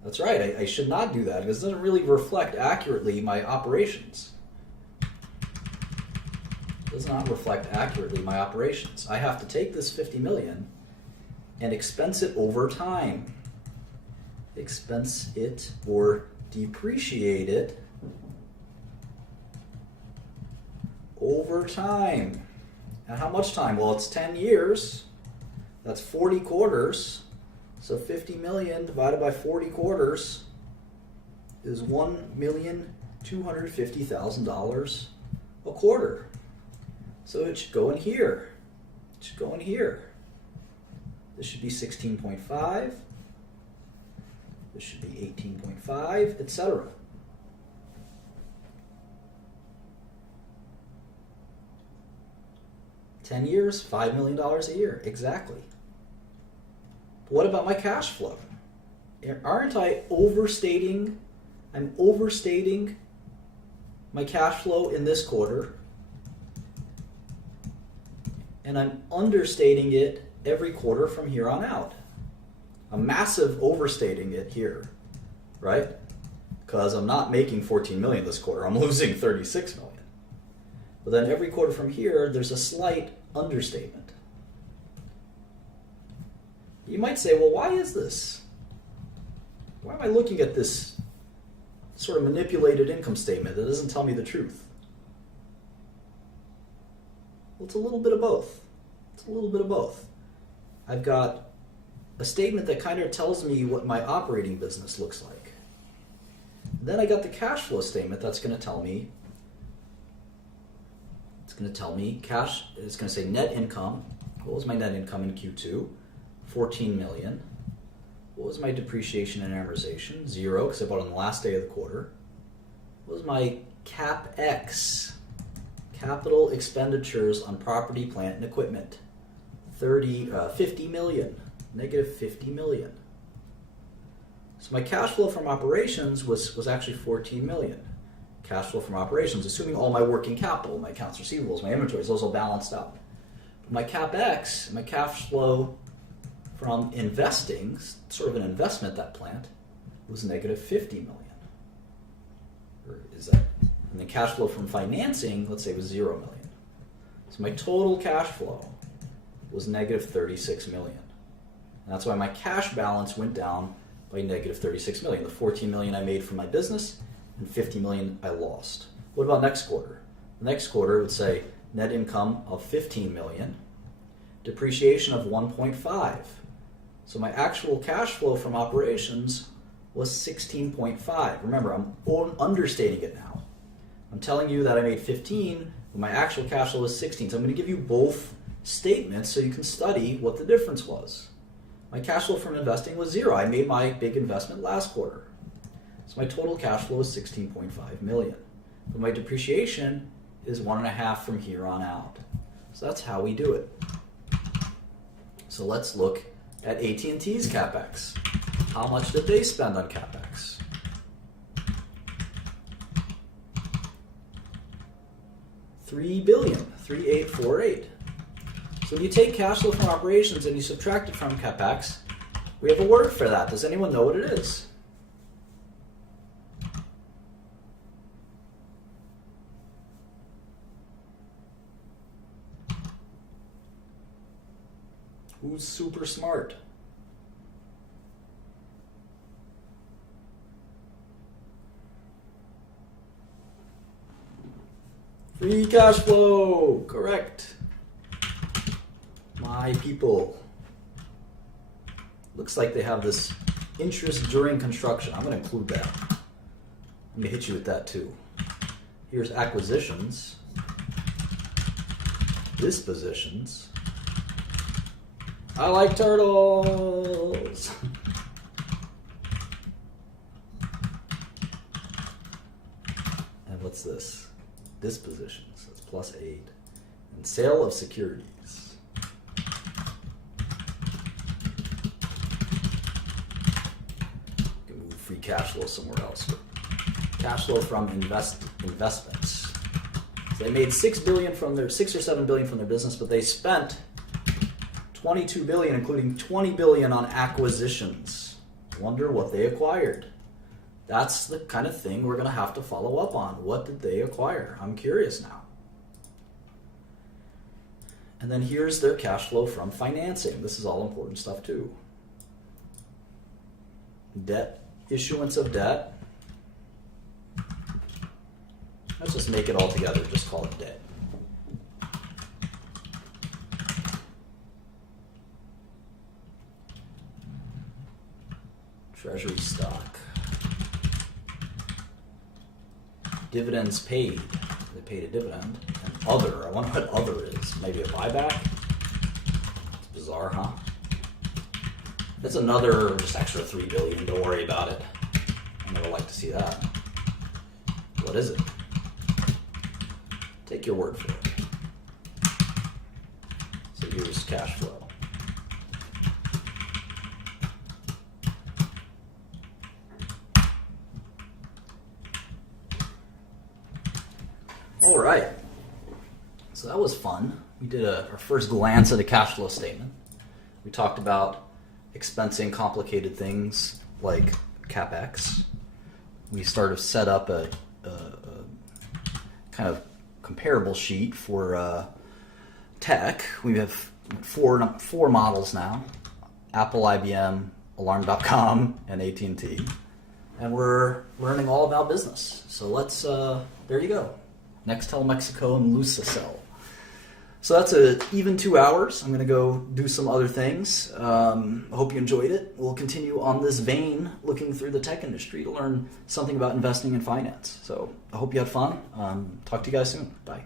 That's right, I should not do that because it doesn't really reflect accurately my operations. It does not reflect accurately my operations. I have to take this 50 million and expense it over time. Expense it or depreciate it over time. And how much time? Well, it's 10 years. That's 40 quarters. So 50 million divided by 40 quarters is $1,250,000 a quarter. So it should go in here. It should go in here. This should be 16.5. This should be 18.5, etc. $10 years, $5 million a year, exactly. But what about my cash flow? Aren't I overstating? I'm overstating my cash flow in this quarter, and I'm understating it every quarter from here on out. I'm massive overstating it here, right? Because I'm not making 14 million this quarter. I'm losing 36 million. But then every quarter from here, there's a slight understatement. You might say, well, why is this? Why am I looking at this sort of manipulated income statement that doesn't tell me the truth? Well, it's a little bit of both. It's a little bit of both. I've got a statement that kind of tells me what my operating business looks like. Then I got the cash flow statement that's going to tell me, cash, it's going to say net income. What was my net income in Q2? 14 million. What was my depreciation and amortization? 0, because I bought on the last day of the quarter. What was my CapEx? Capital expenditures on property, plant, and equipment. 50 million. Negative 50 million. So my cash flow from operations was actually 14 million. Cash flow from operations, assuming all my working capital, my accounts receivables, my inventories, those all balanced out. But my CapEx, my cash flow from investing, sort of an investment, that plant, was negative 50 million. Or is that? And the cash flow from financing, let's say, was 0 million. So my total cash flow was negative 36 million. And that's why my cash balance went down by negative 36 million. The 14 million I made from my business and 50 million I lost. What about next quarter? The next quarter would say net income of 15 million, depreciation of 1.5. So my actual cash flow from operations was 16.5. Remember, I'm understating it now. I'm telling you that I made 15, but my actual cash flow was 16. So I'm going to give you both statements so you can study what the difference was. My cash flow from investing was 0. I made my big investment last quarter. So my total cash flow was 16.5 million. But my depreciation is 1.5 from here on out. So that's how we do it. So let's look at AT&T's CapEx. How much did they spend on CapEx? $3 billion, 3,848. So when you take cash flow from operations and you subtract it from CapEx, we have a word for that. Does anyone know what it is? Who's super smart? Free cash flow, correct. My people. Looks like they have this interest during construction. I'm going to include that. I'm going to hit you with that too. Here's acquisitions, dispositions. I like turtles. And what's this? Dispositions. That's +8. And sale of securities. You can move free cash flow somewhere else. But cash flow from investments. So they made 6 or 7 billion from their business, but they spent 22 billion, including 20 billion on acquisitions. Wonder what they acquired. That's the kind of thing we're going to have to follow up on. What did they acquire? I'm curious now. And then here's their cash flow from financing. This is all important stuff too. Debt, issuance of debt. Let's just make it all together, just call it debt. Treasury stock. Dividends paid. They paid a dividend. And other. I wonder what other is. Maybe a buyback? It's bizarre, huh? That's another just extra 3 billion. Don't worry about it. I never like to see that. What is it? Take your word for it. So here's cash flow. All right, so that was fun. We did our first glance at a cash flow statement. We talked about expensing complicated things like CapEx. We started to set up a kind of comparable sheet for tech. We have four models now: Apple, IBM, Alarm.com, and AT&T. And we're learning all about business. So let's, there you go. Nextel Mexico and Lucicell. So that's an even 2 hours. I'm going to go do some other things. I hope you enjoyed it. We'll continue on this vein, looking through the tech industry to learn something about investing and finance. So I hope you had fun. Talk to you guys soon. Bye.